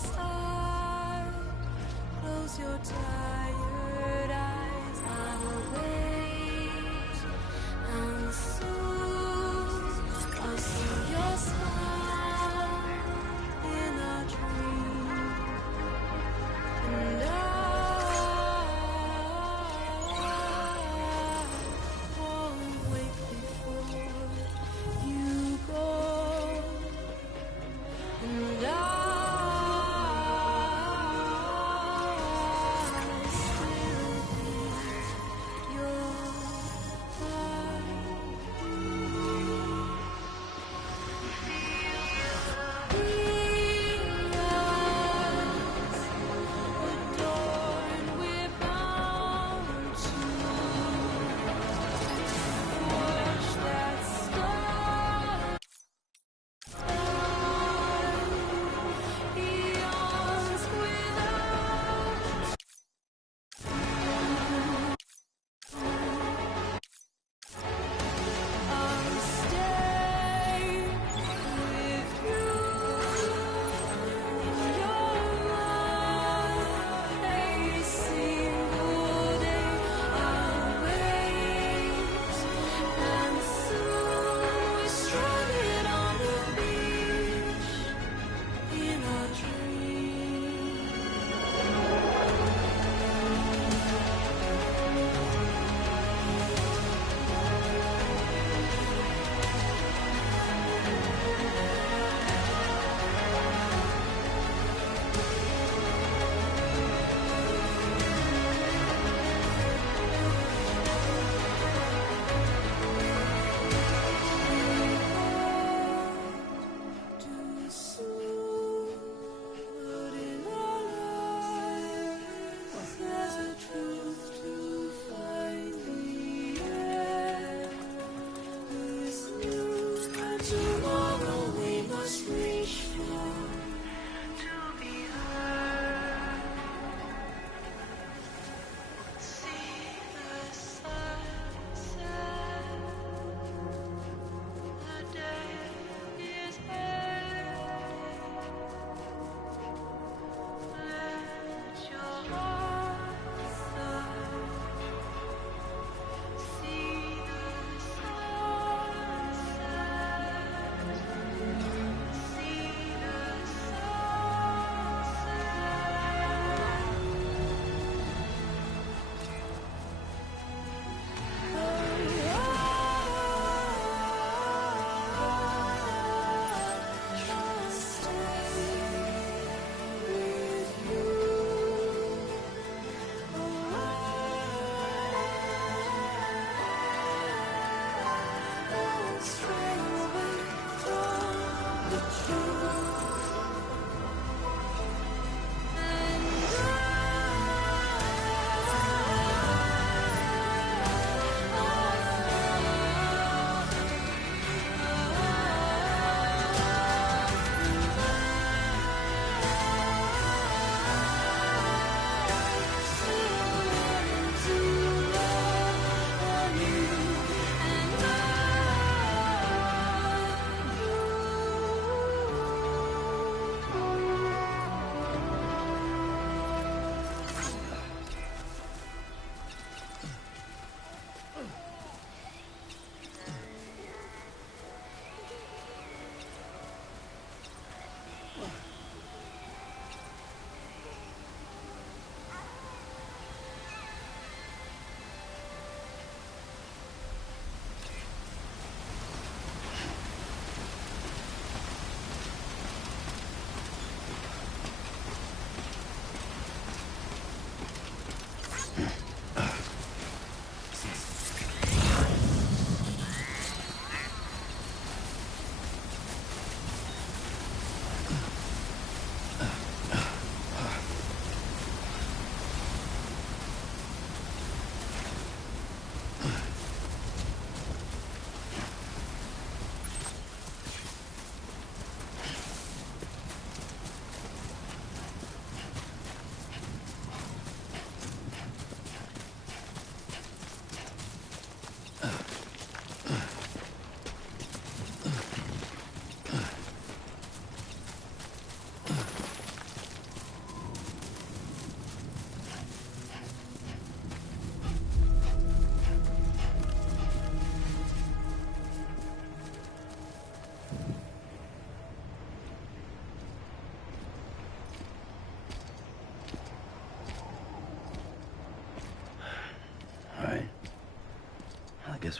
side. Close your tired eyes. I'll wait, and soon I'll see your smile in a dream, and I won't wait before you go, and I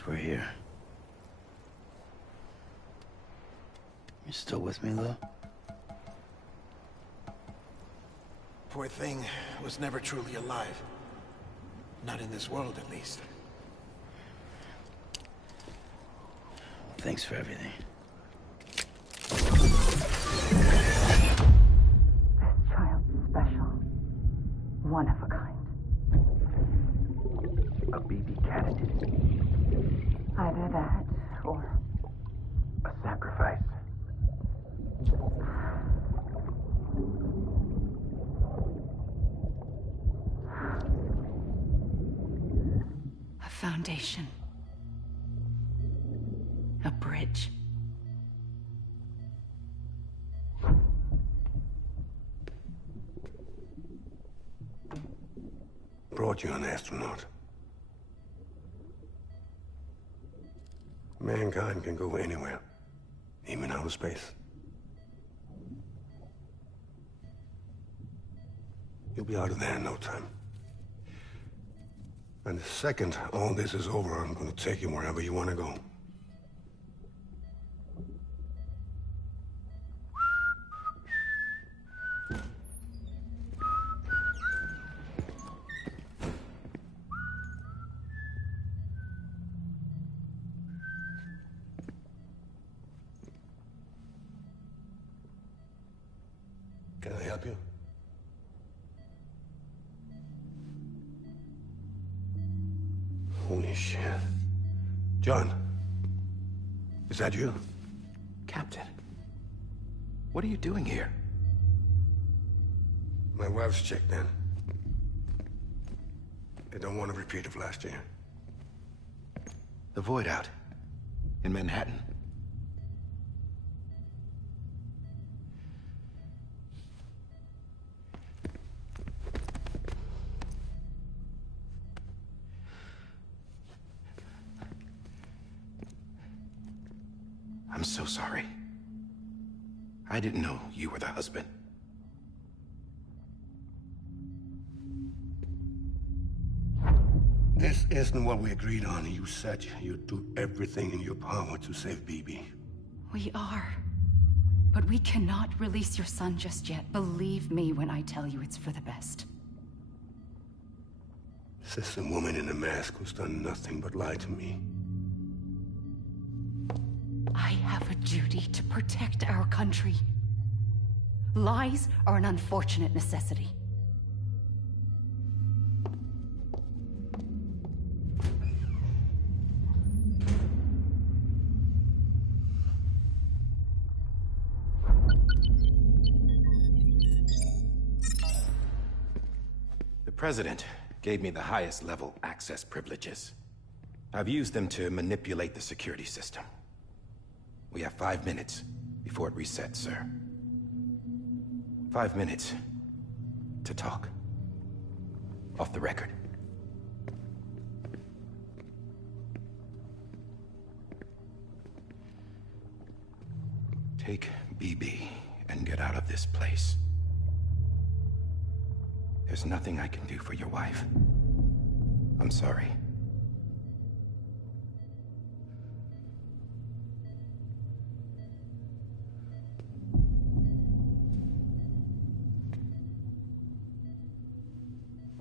guess we're here. You still with me, though? Poor thing was never truly alive. Not in this world, at least. Thanks for everything. This child's special. One of a kind. A BB candidate. Either that, or A sacrifice. a foundation. A bridge. Brought you an astronaut. Mankind can go anywhere, even outer space. You'll be out of there in no time. And the second all this is over, I'm gonna take you wherever you want to go. Can I help you? Holy shit. John, is that you? Captain, what are you doing here? My wife's checked in. They don't want a repeat of last year. The Void out. In Manhattan. I'm so sorry. I didn't know you were the husband. This isn't what we agreed on. You said you'd do everything in your power to save BB. We are. But we cannot release your son just yet. Believe me when I tell you it's for the best. This is a woman in a mask who's done nothing but lie to me. I have a duty to protect our country. Lies are an unfortunate necessity. The President gave me the highest level access privileges. I've used them to manipulate the security system. We have 5 minutes before it resets, sir. 5 minutes to talk. Off the record. Take BB and get out of this place. There's nothing I can do for your wife. I'm sorry.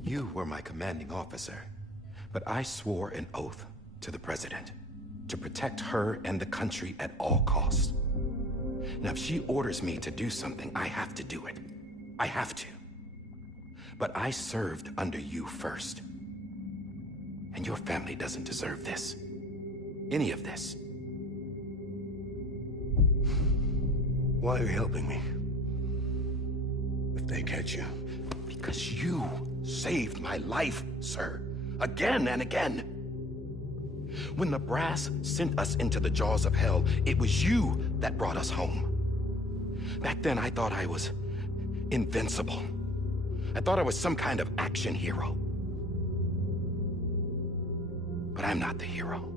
You were my commanding officer, but I swore an oath to the President to protect her and the country at all costs. Now, if she orders me to do something, I have to do it. I have to. But I served under you first. And your family doesn't deserve this. Any of this. Why are you helping me? If they catch you. Because you saved my life, sir. Again and again. When the brass sent us into the jaws of hell, it was you that brought us home. Back then, I thought I was invincible. I thought I was some kind of action hero. But I'm not the hero.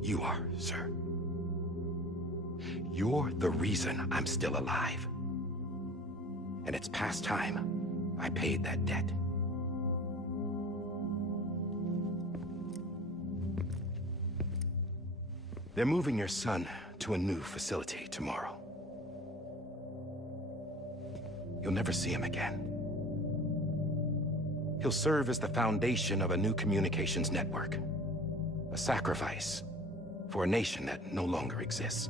You are, sir. You're the reason I'm still alive. And it's past time I paid that debt. They're moving your son to a new facility tomorrow. You'll never see him again. He'll serve as the foundation of a new communications network. A sacrifice for a nation that no longer exists.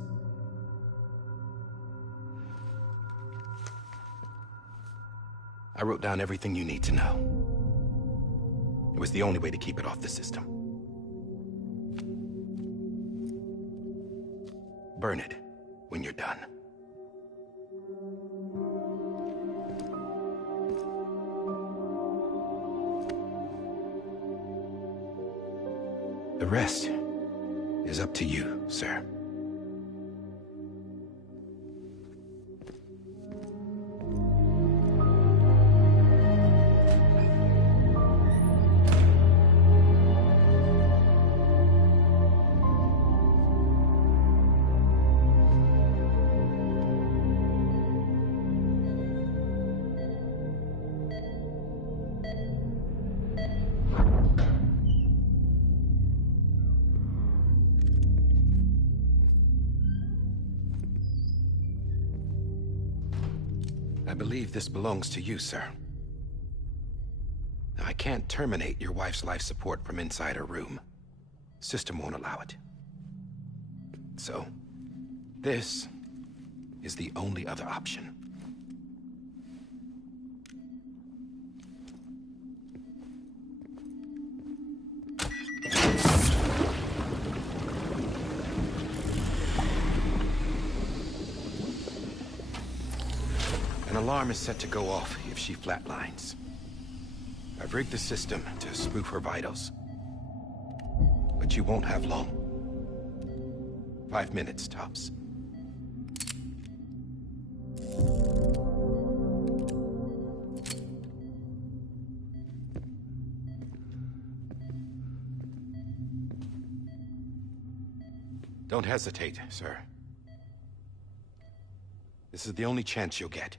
I wrote down everything you need to know. It was the only way to keep it off the system. Burn it when you're done. The rest is up to you, sir. I believe this belongs to you, sir. I can't terminate your wife's life support from inside her room. System won't allow it. So, this is the only other option. An alarm is set to go off if she flatlines. I've rigged the system to spoof her vitals. But you won't have long. 5 minutes, tops. Don't hesitate, sir. This is the only chance you'll get.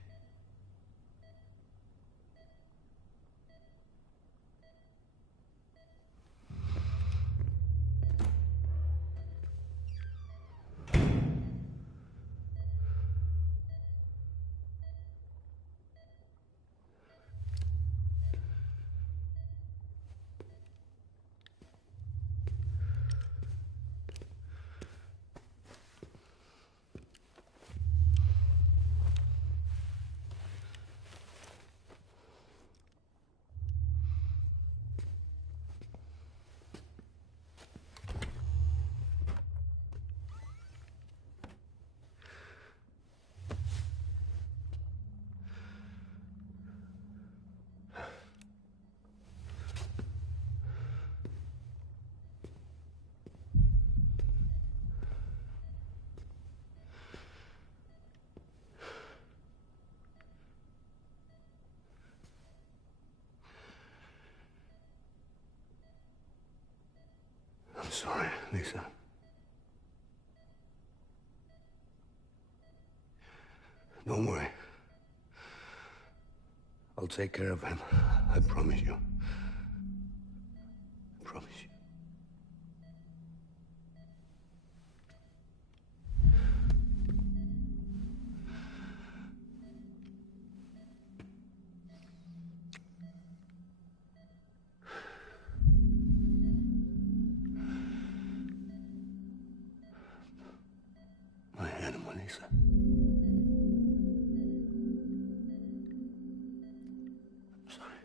I'm sorry, Lisa. Don't worry. I'll take care of him. I promise you. I promise you. My animal, Lisa. I'm sorry.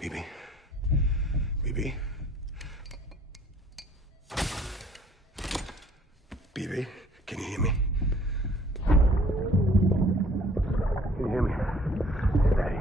Bibi. Bibi. Bibi, can you hear me? Can you hear me? Steady.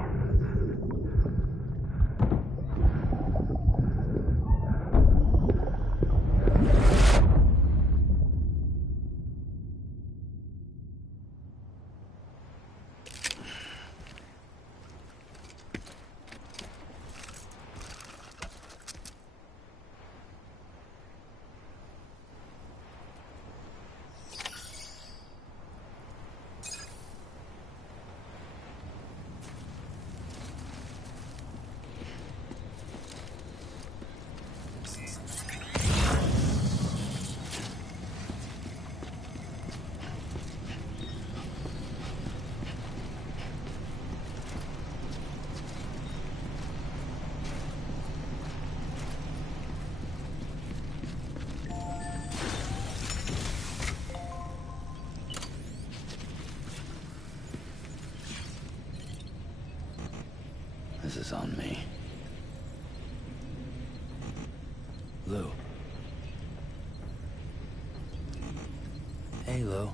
Hey, Lou.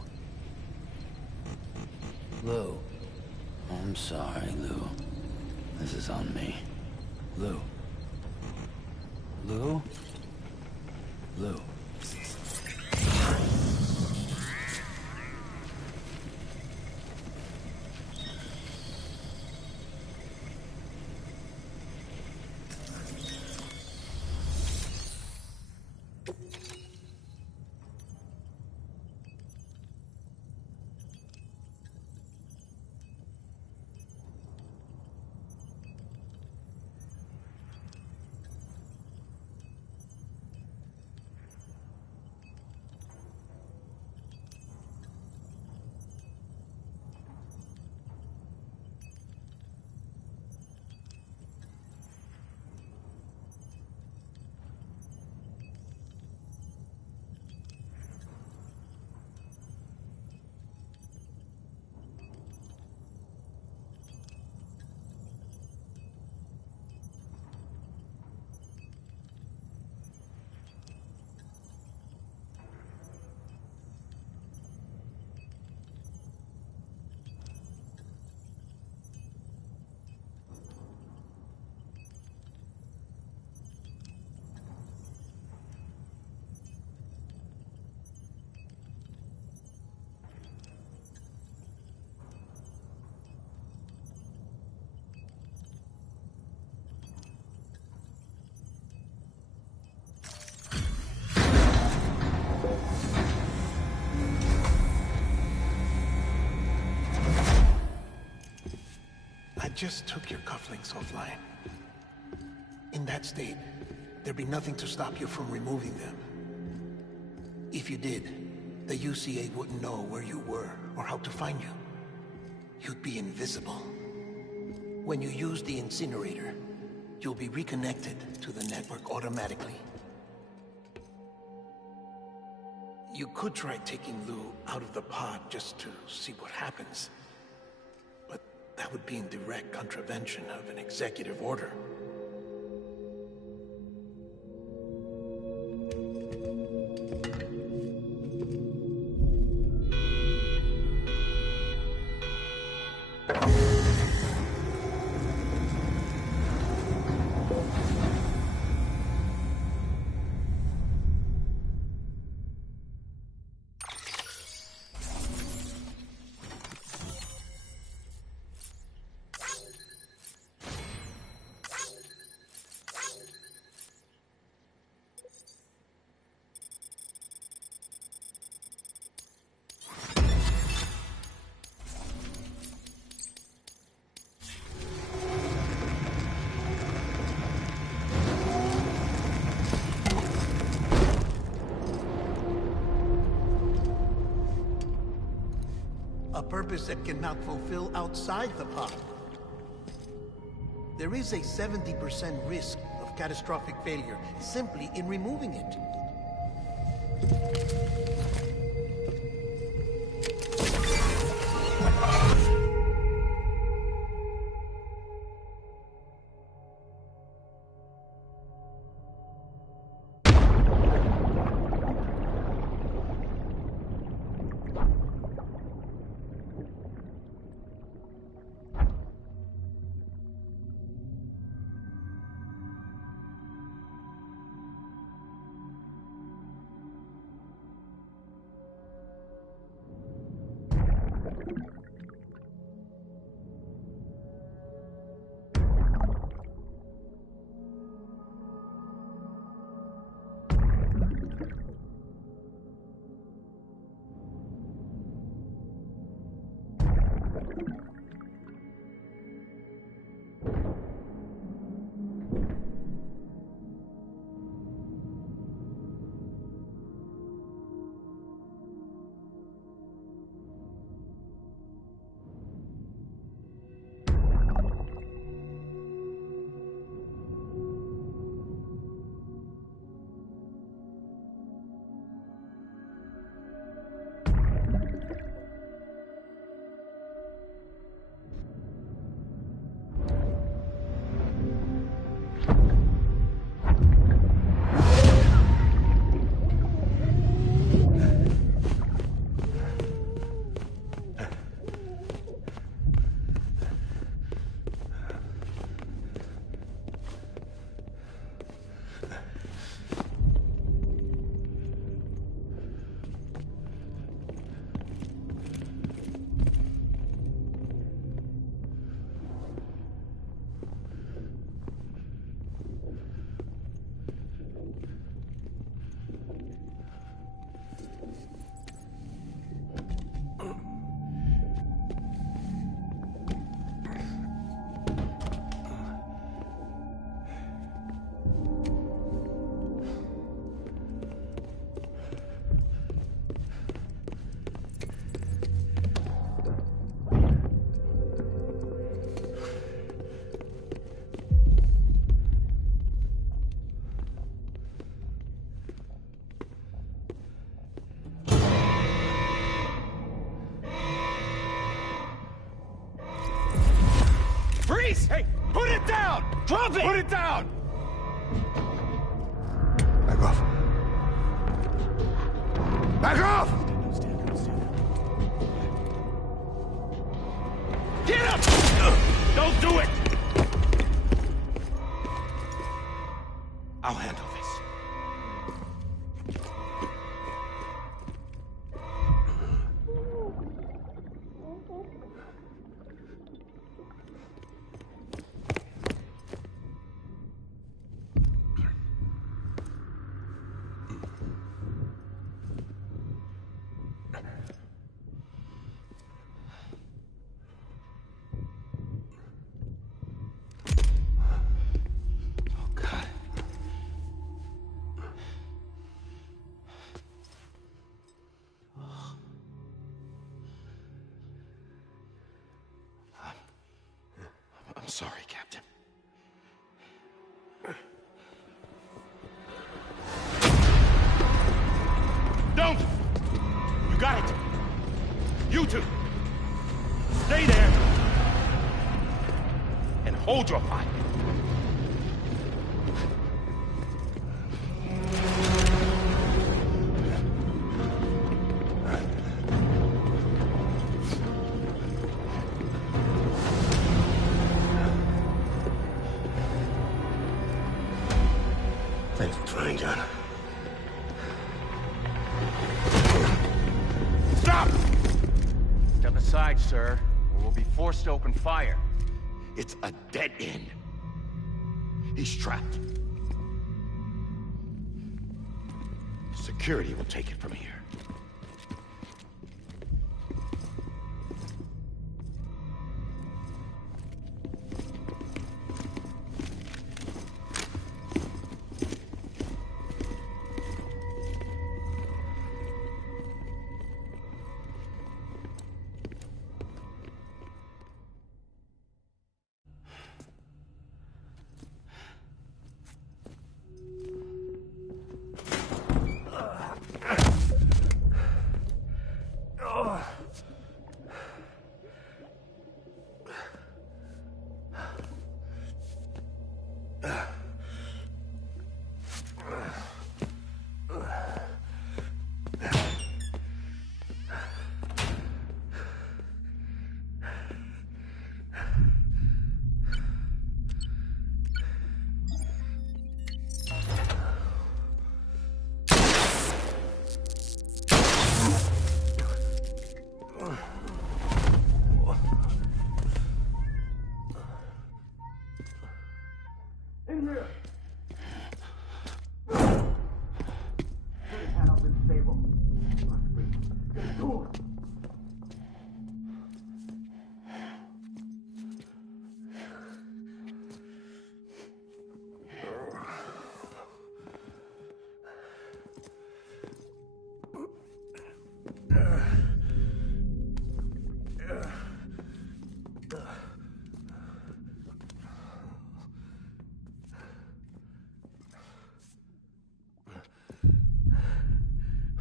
Lou. I'm sorry, Lou. This is on me. Lou. Lou? Lou. I just took your cufflinks offline. In that state, there'd be nothing to stop you from removing them. If you did, the UCA wouldn't know where you were or how to find you. You'd be invisible. When you use the incinerator, you'll be reconnected to the network automatically. You could try taking Lou out of the pod just to see what happens. But that would be in direct contravention of an executive order. A purpose that cannot fulfill outside the pod. There is a 70% risk of catastrophic failure simply in removing it. face! Hey, put it down! Drop it! Put it down! Back off. Back off! Get up! Don't do it! I'll handle this. I'm sorry, Captain. Don't! You got it! You two! Stay there! And hold your fire! Thanks for trying, John. Stop! Step aside, sir, or we'll be forced to open fire. It's a dead end. He's trapped. Security will take it from here.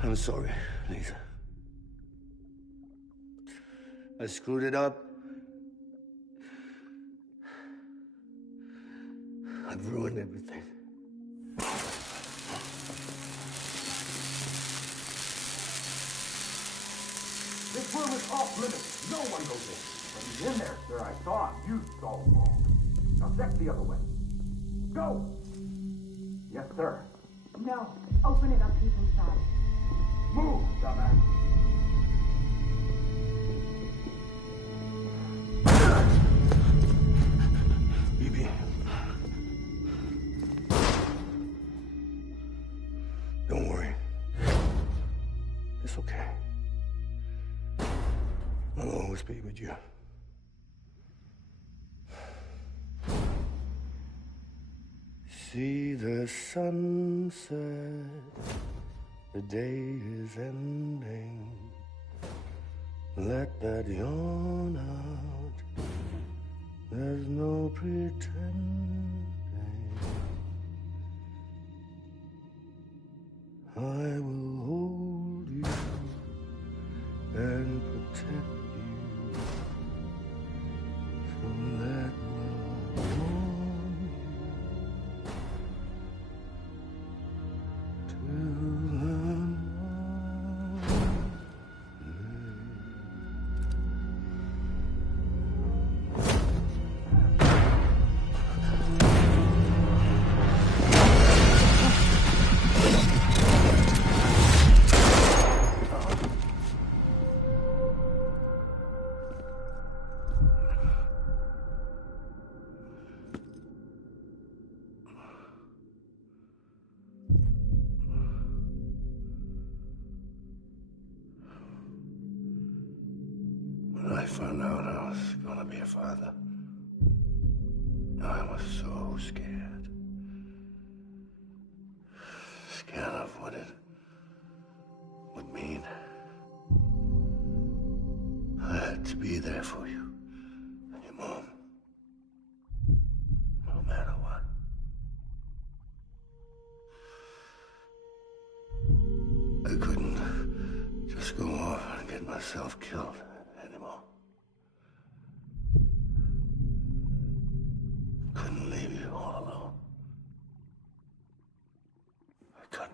I'm sorry, Lisa. I screwed it up. I've ruined everything. This room is off limits. No one goes in. But he's in there, sir. I saw him. You saw him all. Now check the other way. Go! Yes, sir. No. Open it up. He's inside. Move, dumbass. BB. Don't worry. It's okay. I'll always be with you. See the sunset, the day is ending. Let that yawn out, there's no pretending. I will hold you and protect you from that love. found out I was gonna be a father, I was so scared. Scared of what it would mean. I had to be there for you and your mom, no matter what. I couldn't just go off and get myself killed anymore. Couldn't leave you all alone. I couldn't.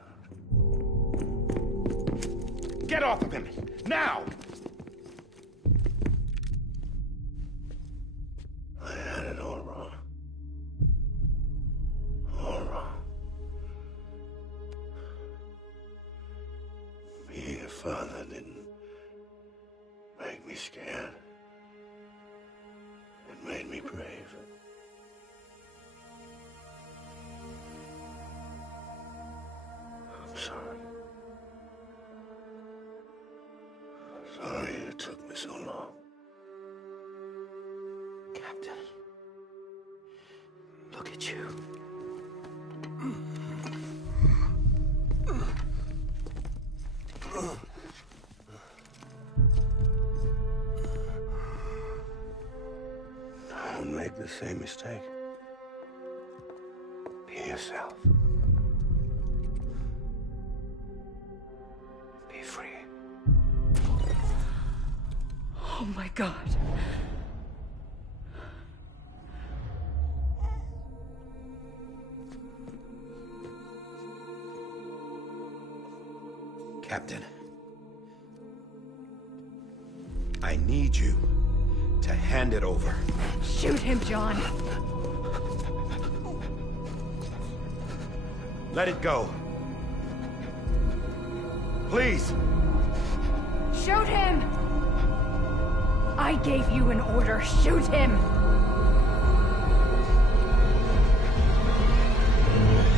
Get off of him! Now! I had it all wrong. All wrong. Being a father didn't make me scared. It made me brave. I'm sorry. Sorry it took me so long. Captain, look at you. Don't make the same mistake. Be yourself. Be free. Oh my God. Captain, I need you to hand it over. Shoot him, John. Let it go. Please. Shoot him! I gave you an order. Shoot him!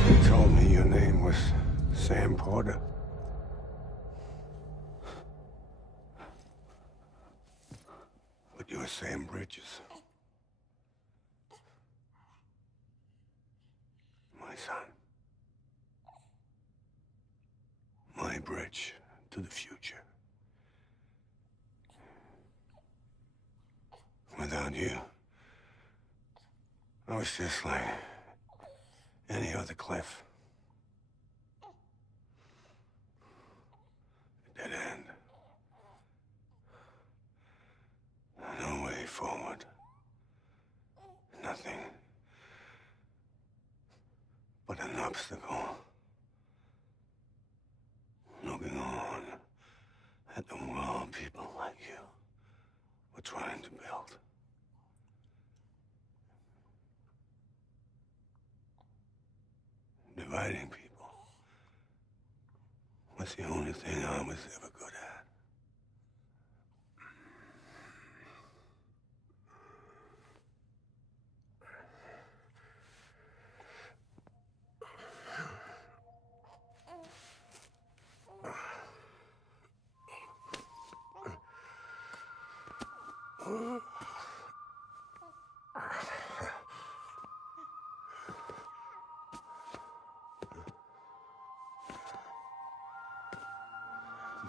You told me your name was Sam Porter. But you're Sam Bridges. My son. My bridge to the future. Without you, I was just like any other Cliff. A dead end. No way forward. Nothing but an obstacle. Looking on at the world people like you were trying to build. Dividing people was the only thing I was ever good at.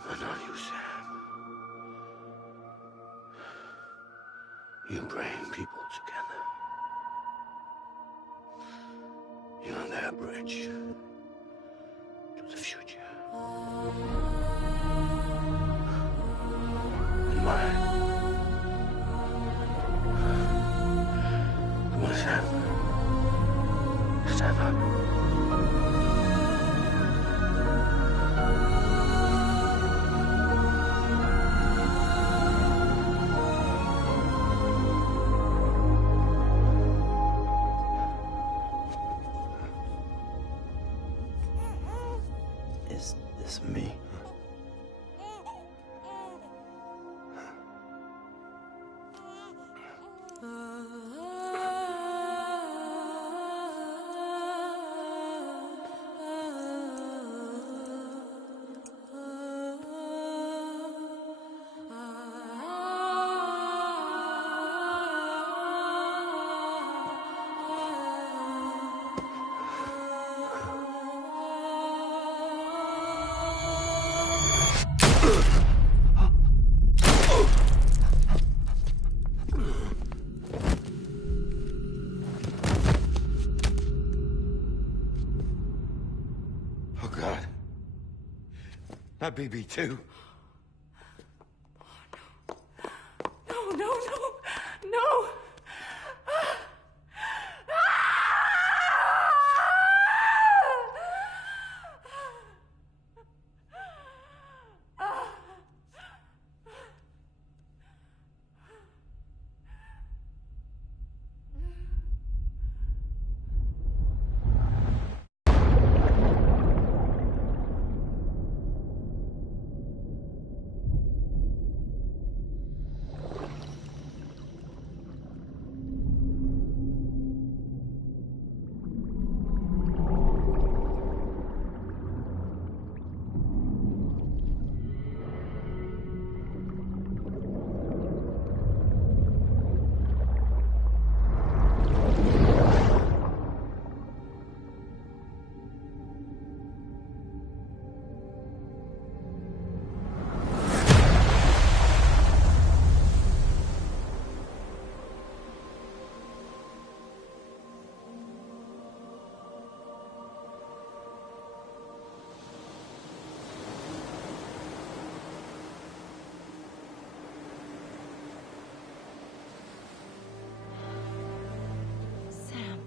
But not you, Sam. You bring people together. You're their bridge to the future. And mine. Come on, Sam. Stand up. My BB too. No, no, no, no! Sam.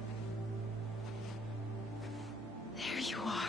There you are.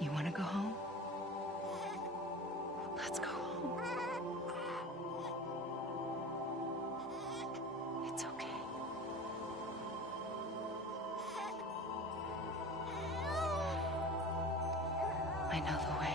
You want to go home? Let's go home. It's okay. I know the way.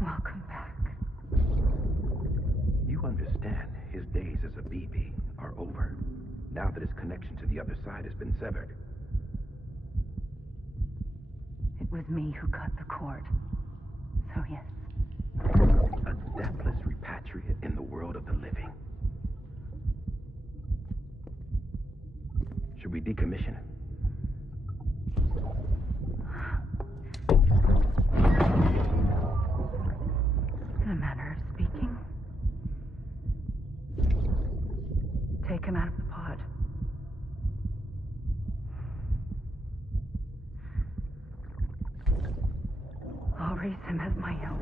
Welcome back. You understand his days as a BB are over, now that his connection to the other side has been severed. It was me who cut the cord. So yes. A deathless repatriate in the world of the living. Should we decommission it? embrace him as my own.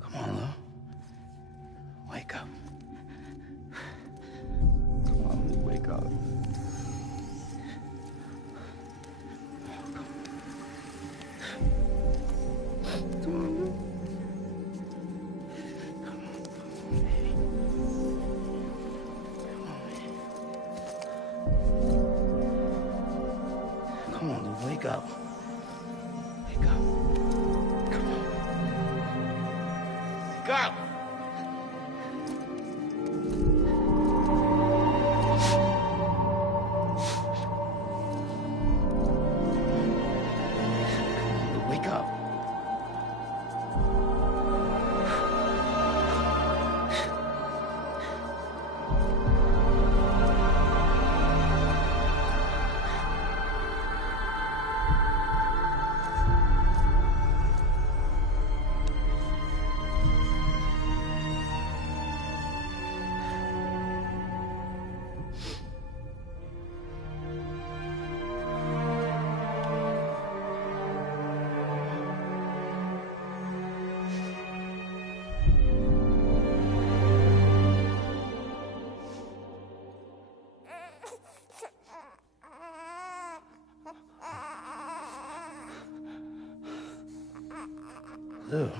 Come on, Lou. Wake up. Come on, Lou, wake up. Come on, Lou. Come on, Lou, wake up. Wake up. Come on. Wake up! Lou, wake up. Lou.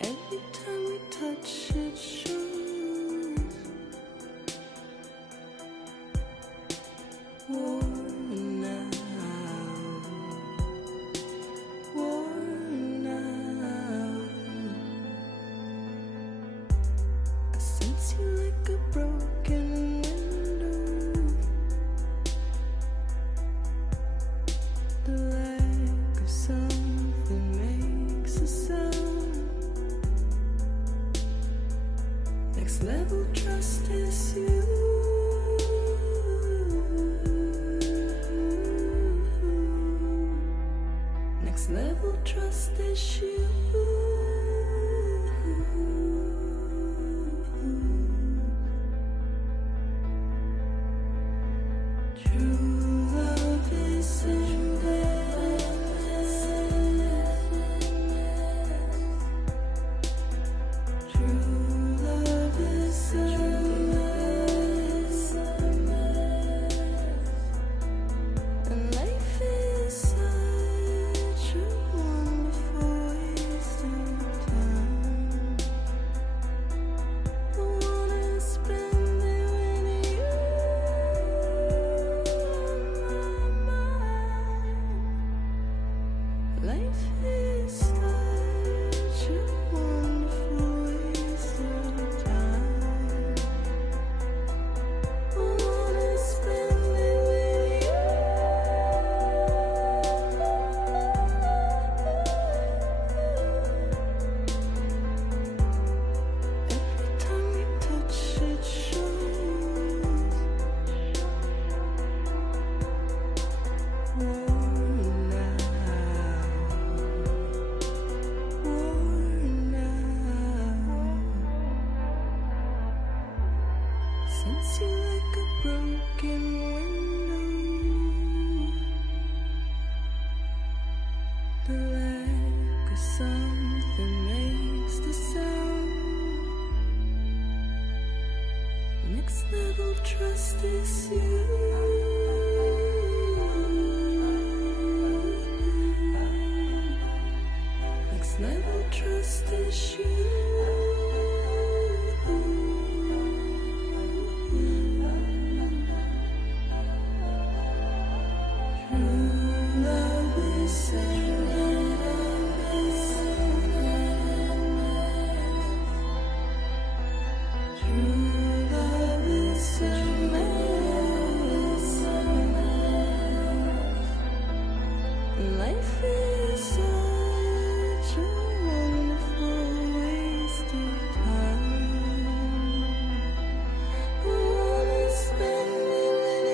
Every time we touch it shows. Worn out, worn out. I sense you like a broken window. The lack of something makes a sound. Next level trust is you. Next level trust is you. True love is in there. True love is in there. sense you like a broken window. The lack of something makes the sound. Next level trust is you. Next level trust is you. Life is such a wonderful waste of time. I wanna spend it with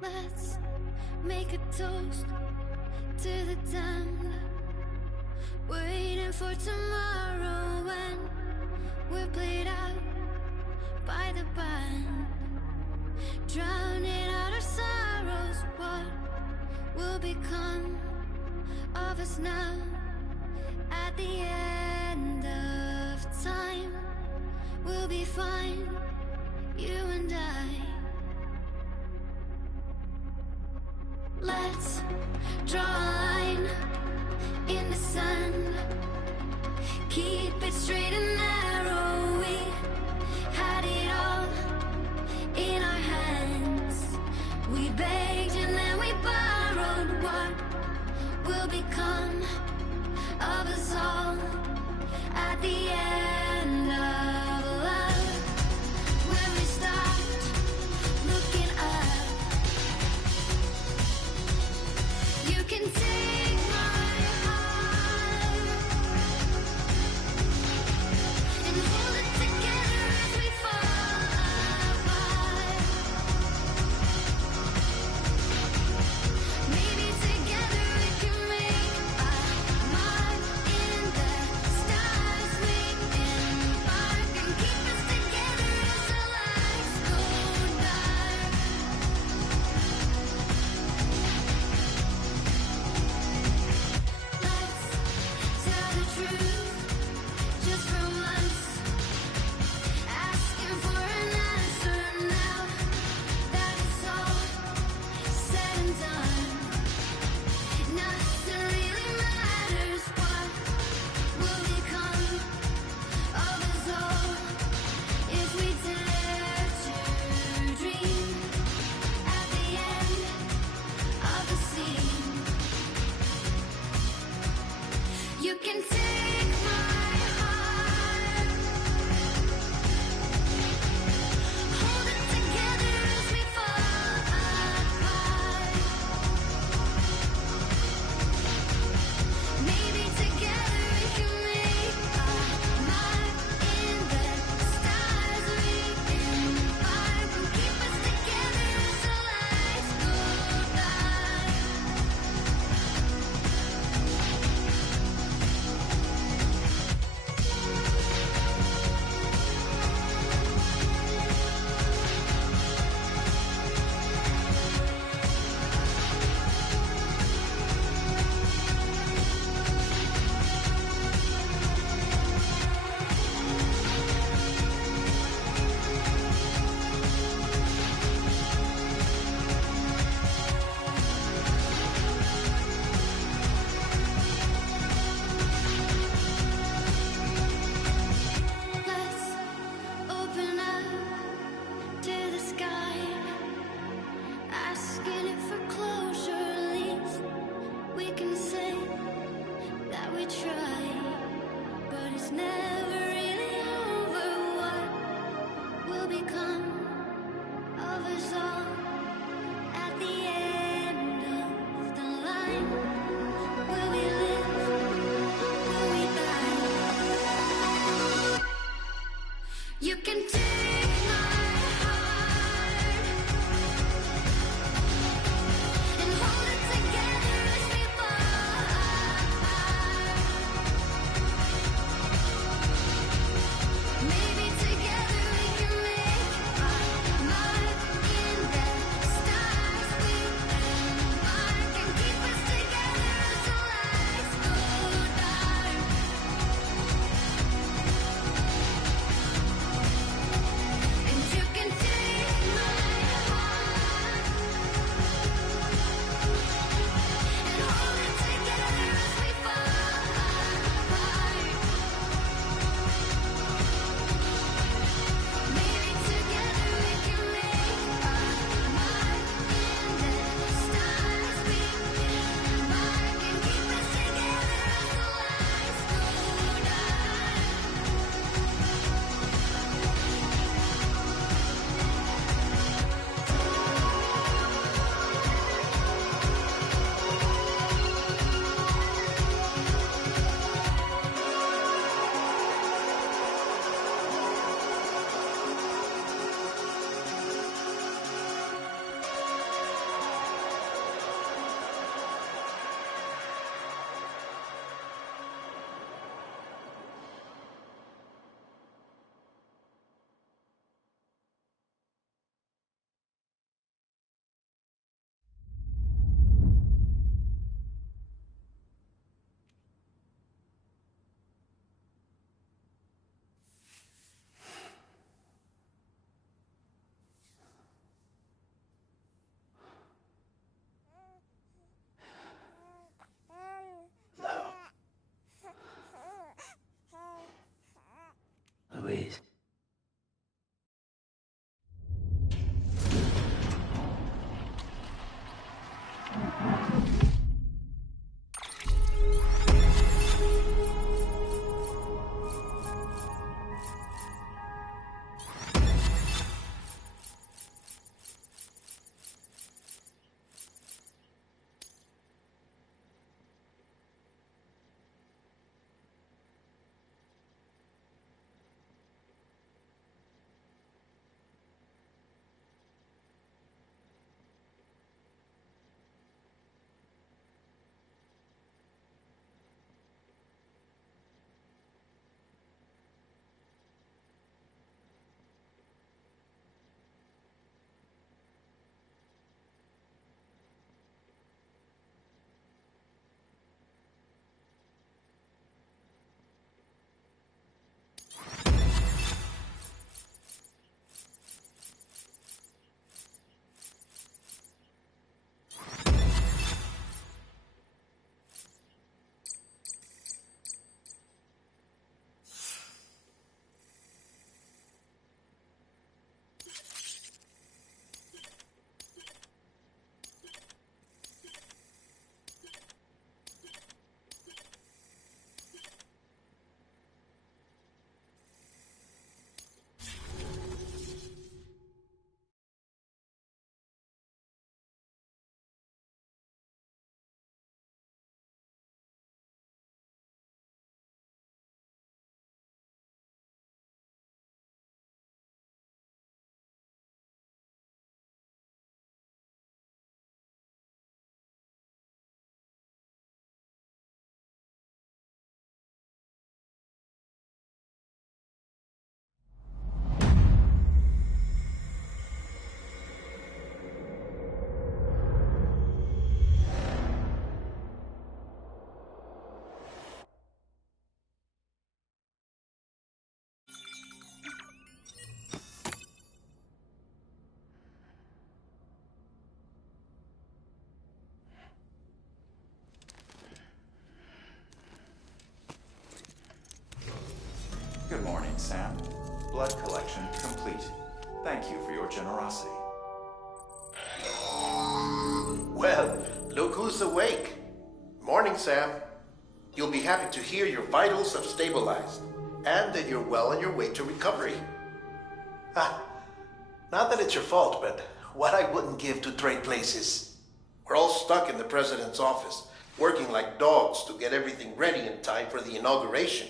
Let's make a toast to the damned, waiting for tomorrow when we're played out by the band, drowning out our sorrows. What will become of us now at the end of time? We'll be fine, you and I. Let's draw a line in the sand, keep it straight and narrow. We had it all in our hands. We begged and then we borrowed. What will become of us all at the end of love? When we stopped looking up, you can take my heart. please. Good morning, Sam. Blood collection complete. Thank you for your generosity. Well, look who's awake. Morning, Sam. You'll be happy to hear your vitals have stabilized, and that you're well on your way to recovery. Ah, not that it's your fault, but what I wouldn't give to trade places. We're all stuck in the president's office, working like dogs to get everything ready in time for the inauguration.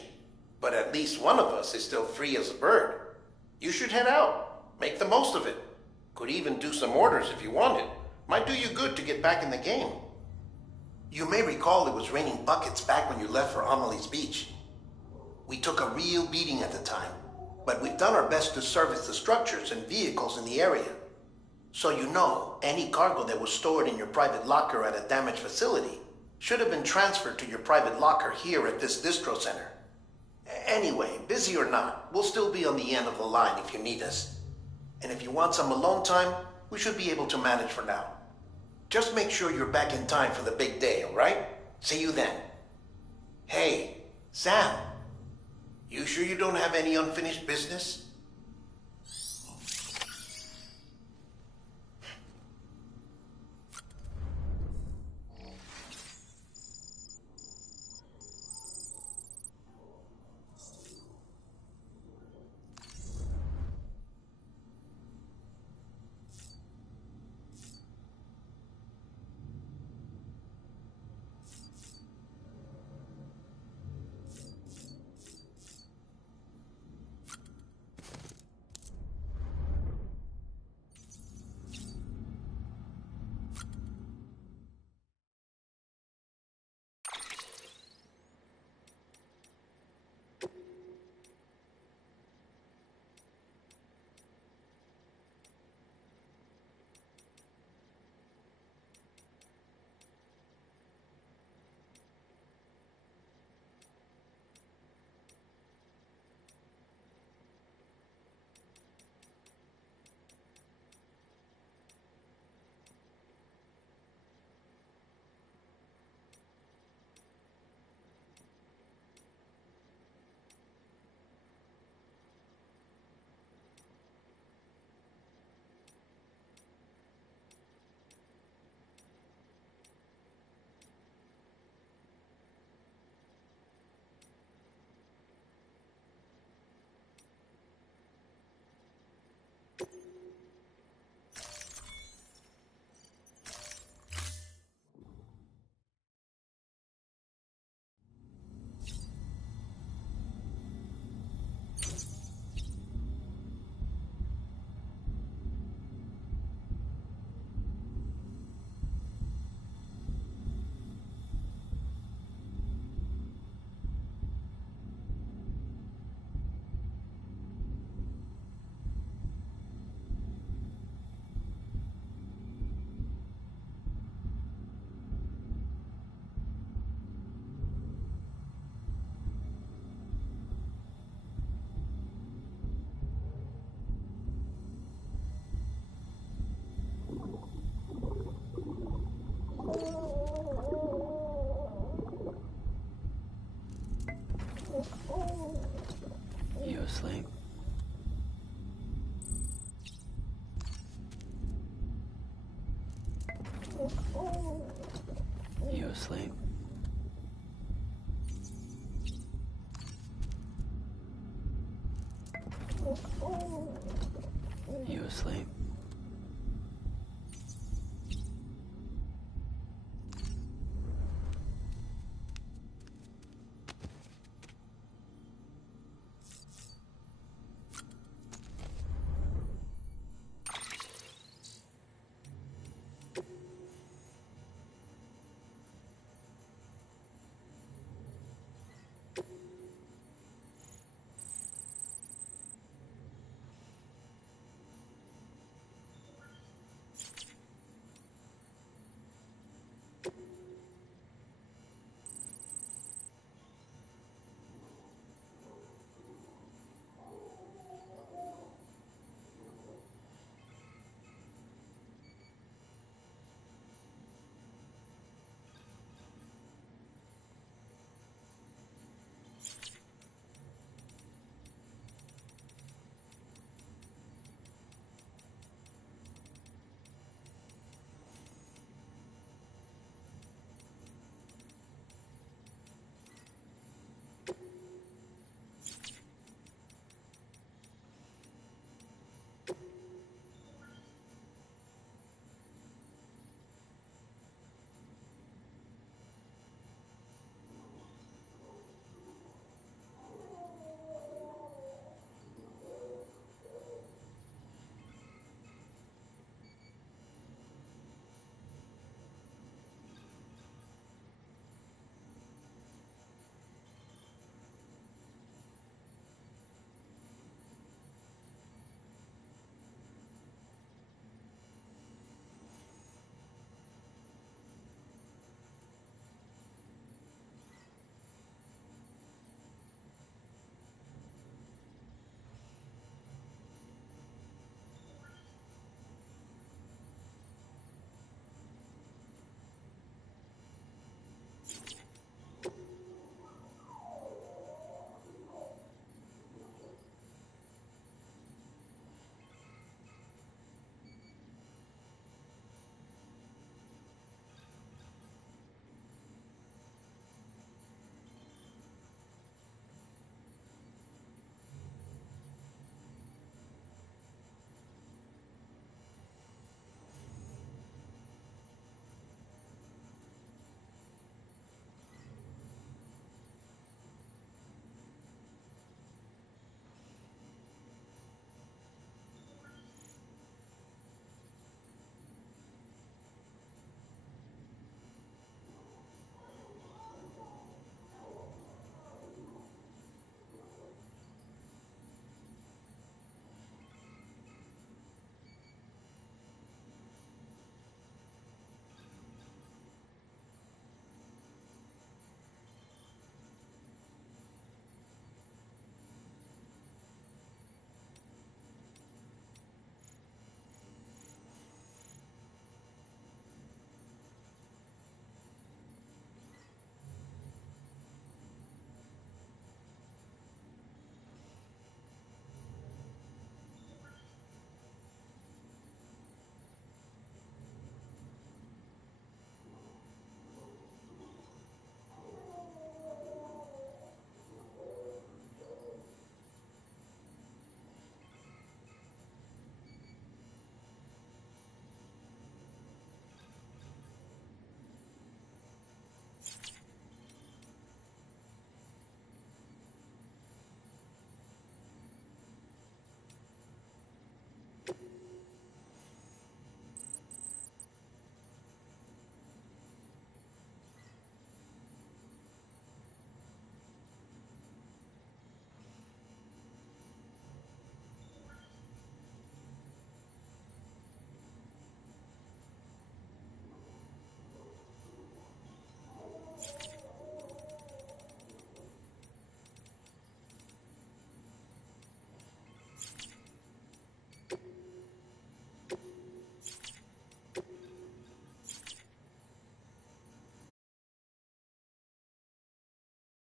But at least one of us is still free as a bird. You should head out. Make the most of it. Could even do some orders if you wanted. Might do you good to get back in the game. You may recall it was raining buckets back when you left for Amelie's Beach. We took a real beating at the time, but we've done our best to service the structures and vehicles in the area. So you know, any cargo that was stored in your private locker at a damaged facility should have been transferred to your private locker here at this distro center. Anyway, busy or not, we'll still be on the end of the line if you need us. And if you want some alone time, we should be able to manage for now. Just make sure you're back in time for the big day, all right? See you then. Hey, Sam. You sure you don't have any unfinished business? You asleep? You asleep? You asleep?